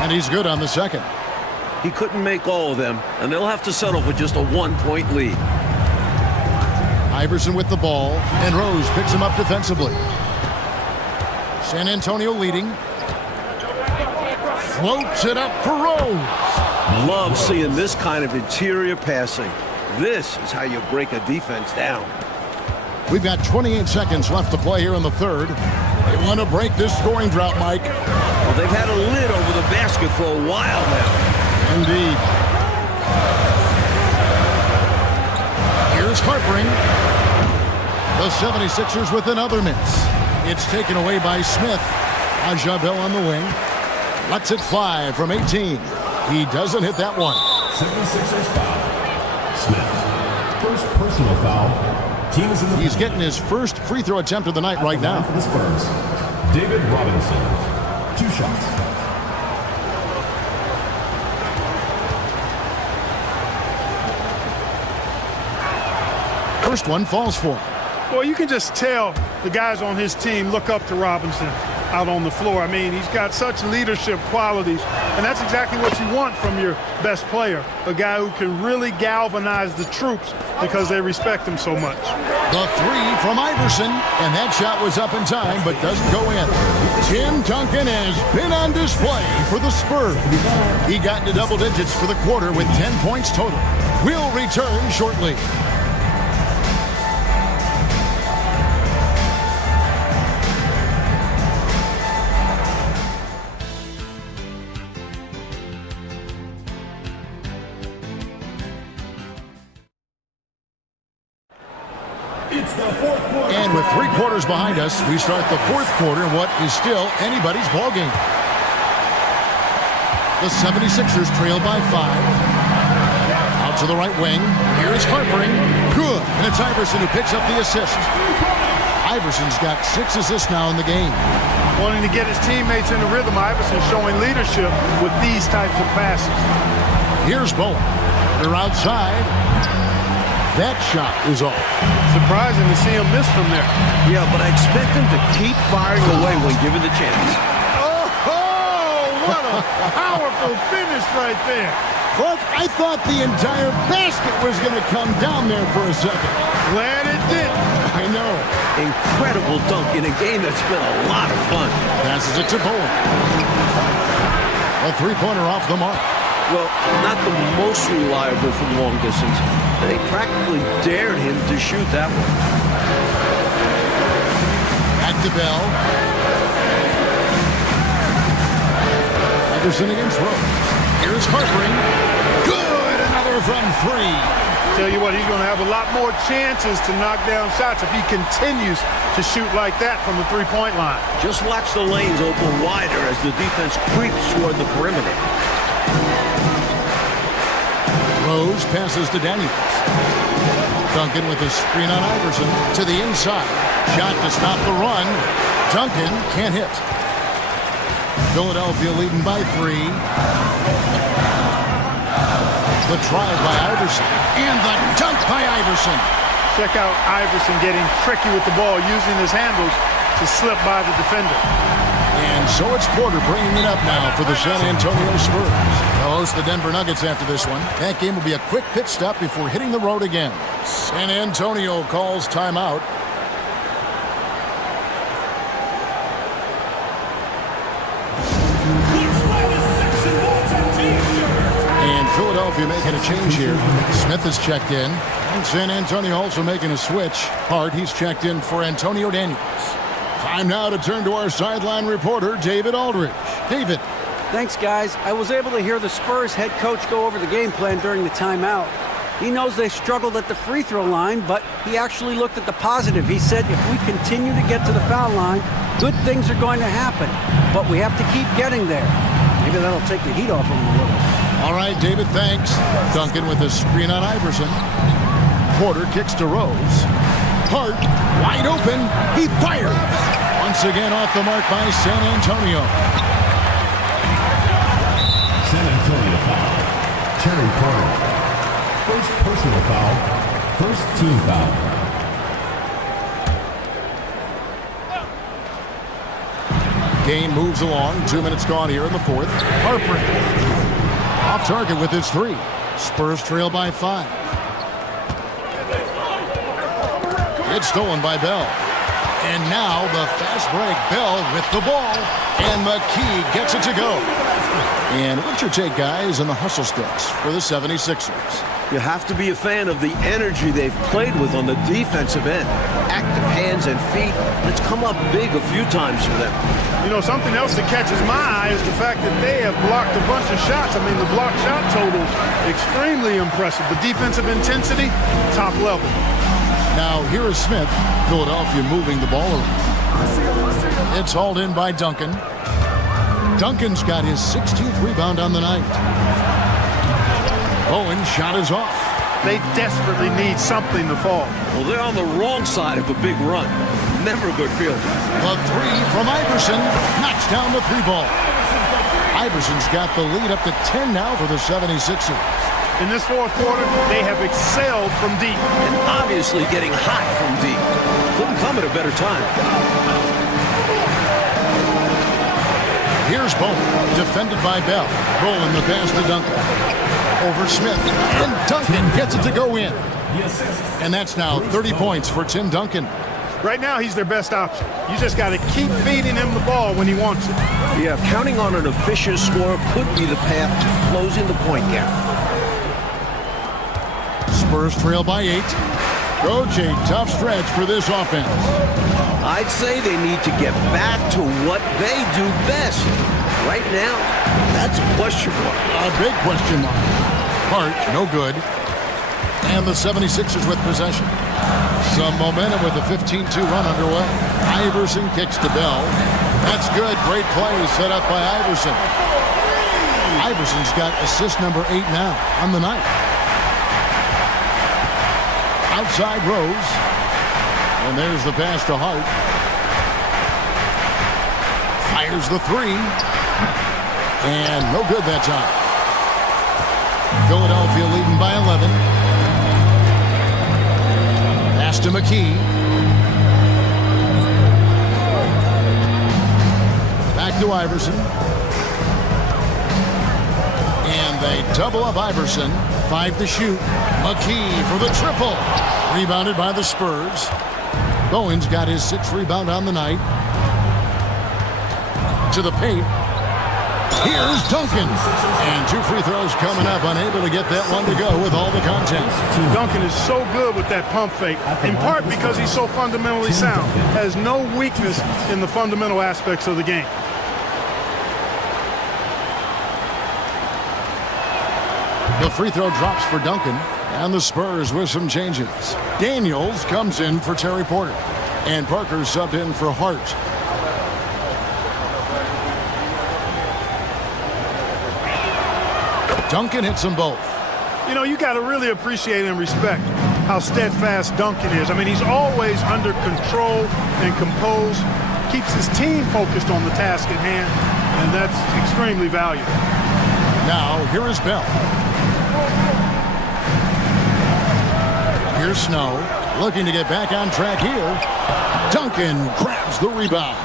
And he's good on the second. He couldn't make all of them, and they'll have to settle for just a 1-point lead. Iverson with the ball, and Rose picks him up defensively. San Antonio leading. Floats it up for Rose. Love seeing this kind of interior passing. This is how you break a defense down. We've got 28 seconds left to play here in the third. They want to break this scoring drought, Mike. Well, they've had a lid over the basket for a while now. Indeed. Here's Harpering. The 76ers with another miss. It's taken away by Smith. Ajabel on the wing. Lets it fly from 18. He doesn't hit that one. 76ers foul. Smith. First personal foul. Teams in the He's getting his first free throw attempt of the night right now. For the Spurs, David Robinson. 2 shots. First one falls for him. Well, you can just tell the guys on his team look up to Robinson out on the floor. I mean, he's got such leadership qualities, and that's exactly what you want from your best player, a guy who can really galvanize the troops because they respect him so much. The three from Iverson, and that shot was up in time but doesn't go in. Tim Duncan has been on display for the Spurs. He got into double digits for the quarter with 10 points total. We'll return shortly. And with 3 quarters behind us, we start the fourth quarter in what is still anybody's ballgame. The 76ers trail by 5. Out to the right wing. Here's Harpering. Good. And it's Iverson who picks up the assist. Iverson's got 6 assists now in the game. Wanting to get his teammates in the rhythm, Iverson showing leadership with these types of passes. Here's Bowen. They're outside. That shot is off. Surprising to see him miss from there. Yeah, but I expect him to keep firing away when given the chance. Oh, what a powerful finish right there. Clark, I thought the entire basket was going to come down there for a second. Glad it did. I know. Incredible dunk in a game that's been a lot of fun. Passes it to Bowen. A three-pointer off the mark. Well, not the most reliable from long distance. They practically dared him to shoot that one. At the bell. Iverson against Rose. Here's Harpering. Good! Another from 3. Tell you what, he's going to have a lot more chances to knock down shots if he continues to shoot like that from the three-point line. Just watch the lanes open wider as the defense creeps toward the perimeter. Rose passes to Daniels. Duncan with a screen on Iverson to the inside. Shot to stop the run. Duncan can't hit. Philadelphia leading by 3. The drive by Iverson. And the dunk by Iverson. Check out Iverson getting tricky with the ball, using his handles to slip by the defender. And so it's Porter bringing it up now for the San Antonio Spurs. They'll host the Denver Nuggets after this one. That game will be a quick pit stop before hitting the road again. San Antonio calls timeout. And Philadelphia making a change here. Smith has checked in. And San Antonio also making a switch. Hart, he's checked in for Antonio Daniels. Time now to turn to our sideline reporter, David Aldridge. David. Thanks, guys. I was able to hear the Spurs head coach go over the game plan during the timeout. He knows they struggled at the free throw line, but he actually looked at the positive. He said if we continue to get to the foul line, good things are going to happen. But we have to keep getting there. Maybe that'll take the heat off him a little. All right, David, thanks. Duncan with a screen on Iverson. Porter kicks to Rose. Hart, wide open. He fires. Once again off the mark by San Antonio. San Antonio foul. Terry Porter. First personal foul. First team foul. Game moves along. 2 minutes gone here in the fourth. Harper off target with his 3. Spurs trail by 5. It's stolen by Bell. And now the fast break. Bell with the ball. And McKee gets it to go. And what's your take, guys, on the hustle sticks for the 76ers? You have to be a fan of the energy they've played with on the defensive end. Active hands and feet. It's come up big a few times for them. You know, something else that catches my eye is the fact that they have blocked a bunch of shots. I mean, the blocked shot total, extremely impressive. The defensive intensity, top level. Now, here is Smith. Philadelphia moving the ball around. It's hauled in by Duncan. Duncan's got his 16th rebound on the night. Owen's shot is off. They desperately need something to fall. Well, they're on the wrong side of a big run. Never a good feeling. The 3 from Iverson knocks down the 3 ball. Iverson's got the lead up to 10 now for the 76ers. In this fourth quarter, they have excelled from deep. And obviously getting hot from deep. Couldn't come at a better time. Here's Bowman, defended by Bell. Rolling the pass to Duncan. Over Smith. And Duncan gets it to go in. And that's now 30 points for Tim Duncan. Right now, he's their best option. You just got to keep feeding him the ball when he wants it. Yeah, counting on an efficient scorer could be the path to closing the point gap. Spurs trail by 8. Coach, a tough stretch for this offense. I'd say they need to get back to what they do best. Right now, that's a question mark. A big question mark. Hart, no good. And the 76ers with possession. Some momentum with the 15-2 run underway. Iverson kicks to Bell. That's good. Great play set up by Iverson. Iverson's got assist number 8 now on the night. Outside Rose. And there's the pass to Hart. Fires the 3. And no good that time. Philadelphia leading by 11. Pass to McKee. Back to Iverson. And they double up Iverson. 5 to shoot. McKee for the triple. Rebounded by the Spurs. Bowen's got his 6th rebound on the night. To the paint. Here's Duncan. And 2 free throws coming up. Unable to get that one to go with all the contact. Duncan is so good with that pump fake, in part because he's so fundamentally sound. Has no weakness in the fundamental aspects of the game. The free throw drops for Duncan. And the Spurs with some changes. Daniels comes in for Terry Porter. And Parker subbed in for Hart. Duncan hits them both. You know, you got to really appreciate and respect how steadfast Duncan is. I mean, he's always under control and composed, keeps his team focused on the task at hand, and that's extremely valuable. Now, here is Bell. Here's Snow, looking to get back on track here. Duncan grabs the rebound.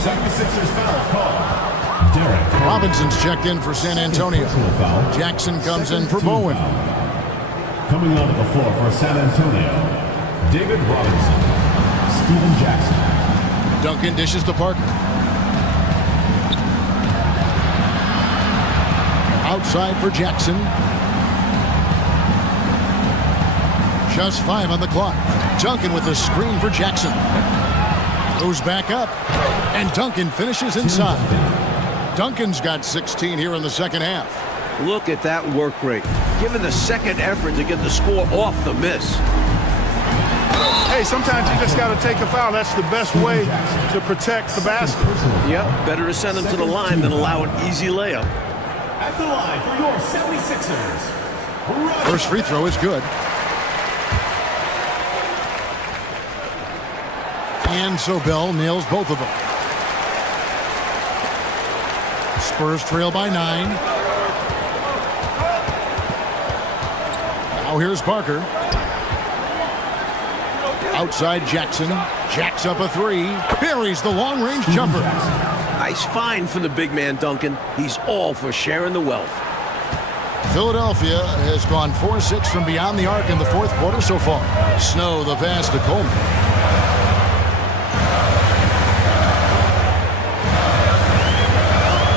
76ers foul call. Robinson's checked in for San Antonio. Jackson comes in for Bowen. Coming onto the floor for San Antonio, David Robinson, Steven Jackson. Duncan dishes to Parker. Outside for Jackson. Just 5 on the clock. Duncan with the screen for Jackson. Goes back up. And Duncan finishes inside. Duncan's got 16 here in the second half. Look at that work rate. Given the second effort to get the score off the miss. Hey, sometimes you just got to take a foul. That's the best way to protect the basket. Yep, better to send him to the line than allow an easy layup. At the line for your 76ers. First free throw is good. And so Bell nails both of them. Spurs trail by 9. Now here's Parker. Outside Jackson. Jacks up a 3. Buries the long-range jumper. Nice find from the big man, Duncan. He's all for sharing the wealth. Philadelphia has gone 4-6 from beyond the arc in the fourth quarter so far. Snow the pass to Coleman.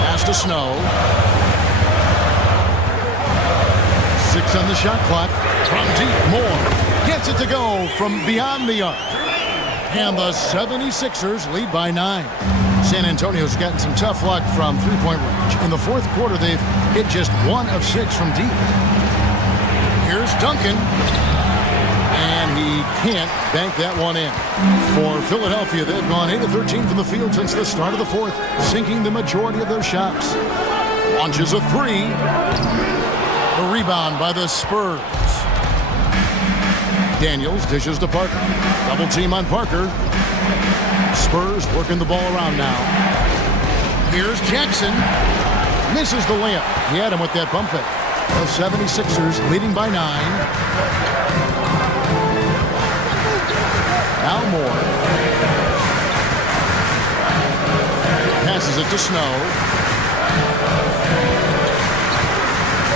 Pass to Snow. 6 on the shot clock. From deep, Moore gets it to go from beyond the arc. And the 76ers lead by 9. San Antonio's gotten some tough luck from three-point range. In the fourth quarter, they've hit just 1 of 6 from deep. Here's Duncan. And he can't bank that one in. For Philadelphia, they've gone 8 of 13 from the field since the start of the fourth, sinking the majority of their shots. Launches a 3. The rebound by the Spurs. Daniels dishes to Parker. Double team on Parker. Spurs working the ball around now. Here's Jackson. Misses the layup. He had him with that bump fake. The 76ers leading by 9. Now Moore. Passes it to Snow.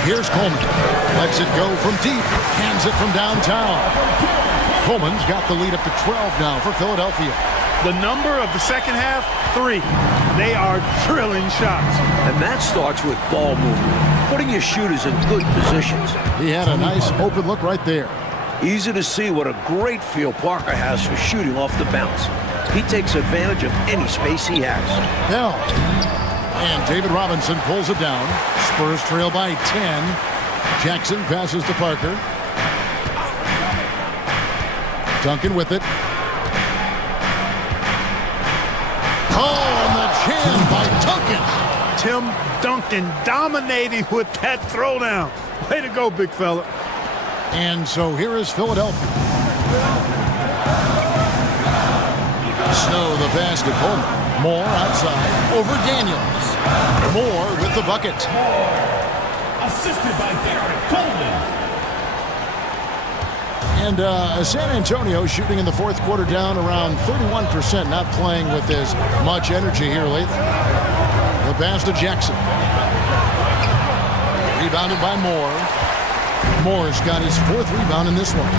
Here's Coleman. Lets it go from deep. Hands it from downtown. Coleman's got the lead up to 12 now for Philadelphia. The number of the second half, 3. They are drilling shots. And that starts with ball movement, putting your shooters in good positions. He had a nice open look right there. Easy to see what a great feel Parker has for shooting off the bounce. He takes advantage of any space he has. Now, and David Robinson pulls it down. Spurs trail by 10. Jackson passes to Parker. Duncan with it. Jam by Duncan. Tim Duncan dominating with that throwdown. Way to go, big fella. And so here is Philadelphia. Snow the pass to Coleman. Moore outside over Daniels. Moore with the bucket. Assisted by Derek Coleman. And San Antonio shooting in the fourth quarter down around 31%, not playing with as much energy here lately. The pass to Jackson. Rebounded by Moore. Moore's got his 4th rebound in this one.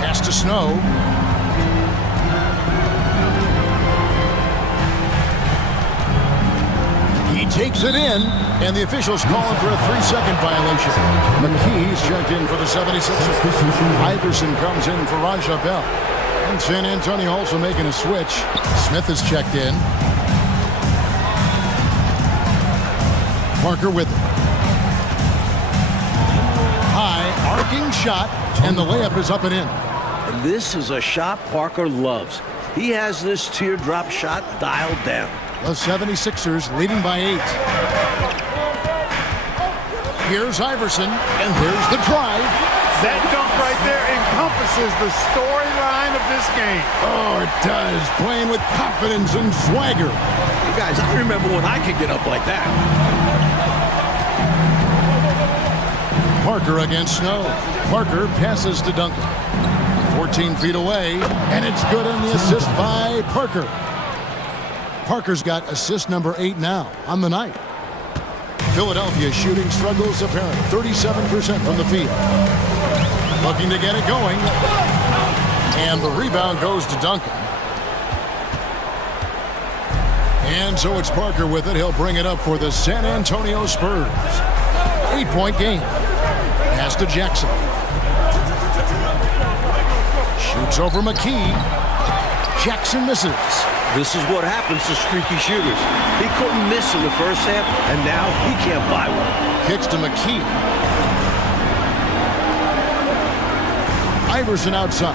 Pass to Snow. He takes it in, and the officials calling for a 3-second violation. McKee's checked in for the 76ers. Iverson comes in for Raja Bell. And San Antonio also making a switch. Smith is checked in. Parker with it. High, arcing shot, and the layup is up and in. And this is a shot Parker loves. He has this teardrop shot dialed down. The 76ers leading by 8. Here's Iverson, and here's the drive. That dunk right there encompasses the storyline of this game. Oh, it does. Playing with confidence and swagger. You guys, I remember when I could get up like that. Parker against Snow. Parker passes to Duncan. 14 feet away, and it's good on the assist by Parker. Parker's got assist number 8 now on the night. Philadelphia shooting struggles apparent. 37% from the field. Looking to get it going. And the rebound goes to Duncan. And so it's Parker with it. He'll bring it up for the San Antonio Spurs. 8-point game. Pass to Jackson. Shoots over McKee. Jackson misses. This is what happens to streaky shooters. He couldn't miss in the first half, and now he can't buy one. Kicks to McKee. Iverson outside.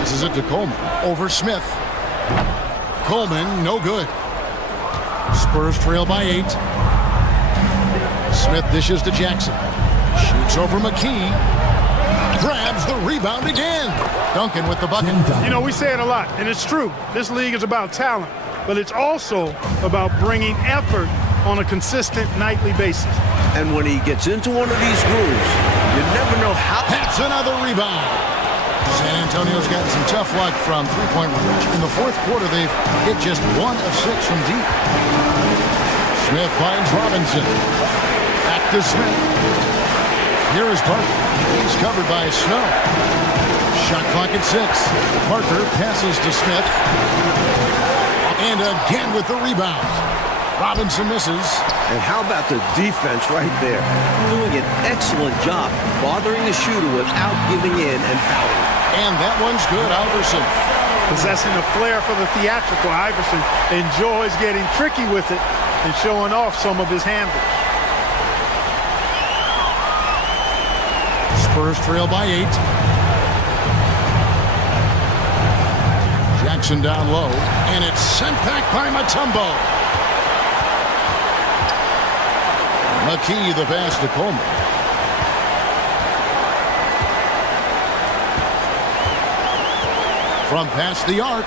This is it to Coleman. Over Smith. Coleman, no good. Spurs trail by 8. Smith dishes to Jackson. Shoots over McKee. Grabs the rebound again. Duncan with the bucket. You know, we say it a lot, and it's true. This league is about talent, but it's also about bringing effort on a consistent nightly basis. And when he gets into one of these grooves, you never know how. That's another rebound. San Antonio's gotten some tough luck from three-point range. In the fourth quarter, they've hit just 1 of 6 from deep. Smith finds Robinson. Back to Smith. Here is Parker. He's covered by Snow. Shot clock at 6. Parker passes to Smith. And again with the rebound. Robinson misses. And how about the defense right there? Doing an excellent job bothering the shooter without giving in and fouling. And that one's good, Iverson. Possessing a flair for the theatrical, Iverson enjoys getting tricky with it and showing off some of his handles. Spurs trail by 8. Jackson down low, and it's sent back by Mutombo. McKee the pass to Coleman. From past the arc.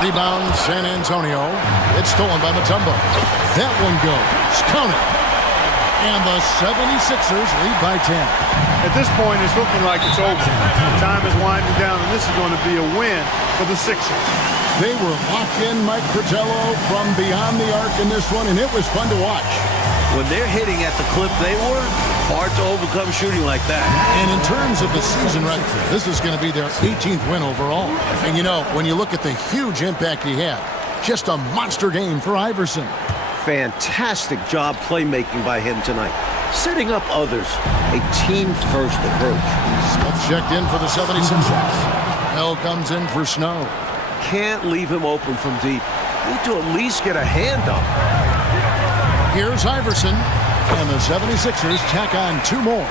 Rebound San Antonio. It's stolen by Mutombo. That one goes. Count it. And the 76ers lead by 10. At this point, it's looking like it's over. Time is winding down, and this is going to be a win for the Sixers. They were locked in, Mike Fratello, from beyond the arc in this one, and it was fun to watch. When they're hitting at the clip they were, hard to overcome shooting like that. And in terms of the season record, this is going to be their 18th win overall. And you know, when you look at the huge impact he had, just a monster game for Iverson. Fantastic job playmaking by him tonight. Setting up others. A team-first approach. Smith checked in for the 76ers. Bell comes in for Snow. Can't leave him open from deep. Need to at least get a hand up. Here's Iverson. And the 76ers tack on 2 more.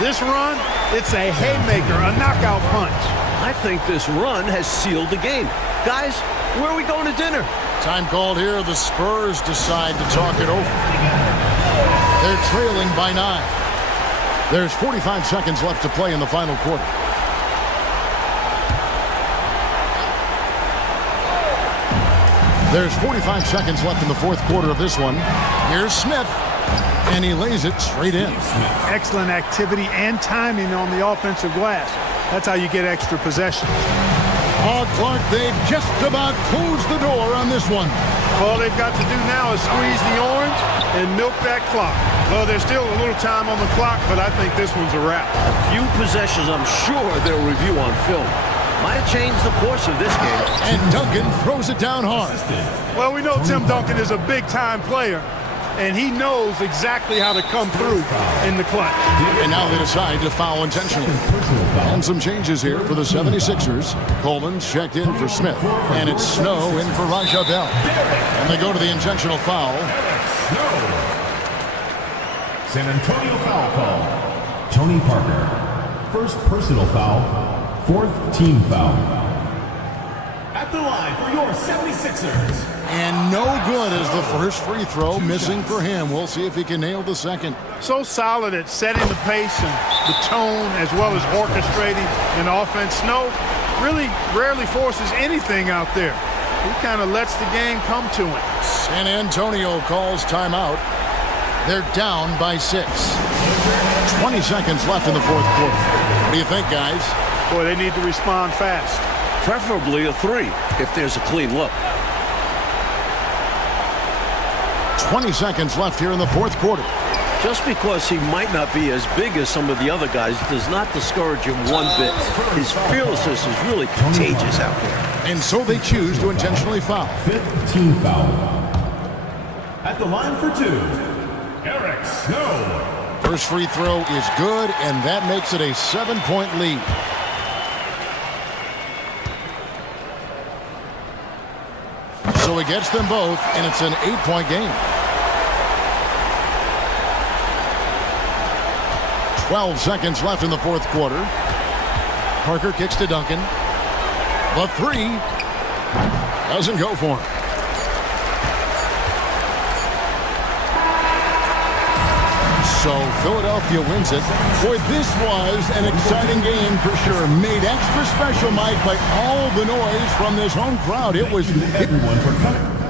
This run, it's a haymaker, a knockout punch. I think this run has sealed the game. Guys, where are we going to dinner? Time called here. The Spurs decide to talk it over. They're trailing by 9. There's 45 seconds left to play in the final quarter. There's 45 seconds left in the fourth quarter of this one. Here's Smith, and he lays it straight in. Excellent activity and timing on the offensive glass. That's how you get extra possession. Oh, Clark, they've just about closed the door on this one. All they've got to do now is squeeze the orange and milk that clock. Well, there's still a little time on the clock, but I think this one's a wrap. A few possessions I'm sure they'll review on film. Might have changed the course of this game. And Duncan throws it down hard. Well, we know Tim Duncan is a big-time player, and he knows exactly how to come through in the clutch. And now they decide to foul intentionally. And some changes here for the 76ers. Coleman's checked in for Smith. And it's Snow in for Raja Bell. And they go to the intentional foul. San Antonio foul call. Tony Parker. First personal foul. Fourth team foul. At the line for your 76ers. And no good as the first free throw missing for him. We'll see if he can nail the second. So solid at setting the pace and the tone as well as orchestrating an offense. Snow really rarely forces anything out there. He kind of lets the game come to him. San Antonio calls timeout. They're down by 6. 20 seconds left in the fourth quarter. What do you think, guys? Boy, they need to respond fast. Preferably a 3 if there's a clean look. 20 seconds left here in the fourth quarter. Just because he might not be as big as some of the other guys does not discourage him one bit. His fearlessness is really contagious out there. And so they choose to intentionally foul. Fifth team foul. At the line for 2, Eric Snow. First free throw is good, and that makes it a 7-point lead. So he gets them both, and it's an 8-point game. 12 seconds left in the fourth quarter. Parker kicks to Duncan. The 3 doesn't go for him. So Philadelphia wins it. Boy, this was an exciting game for sure. Made extra special, Mike, by all the noise from this home crowd. It was everyone for coming.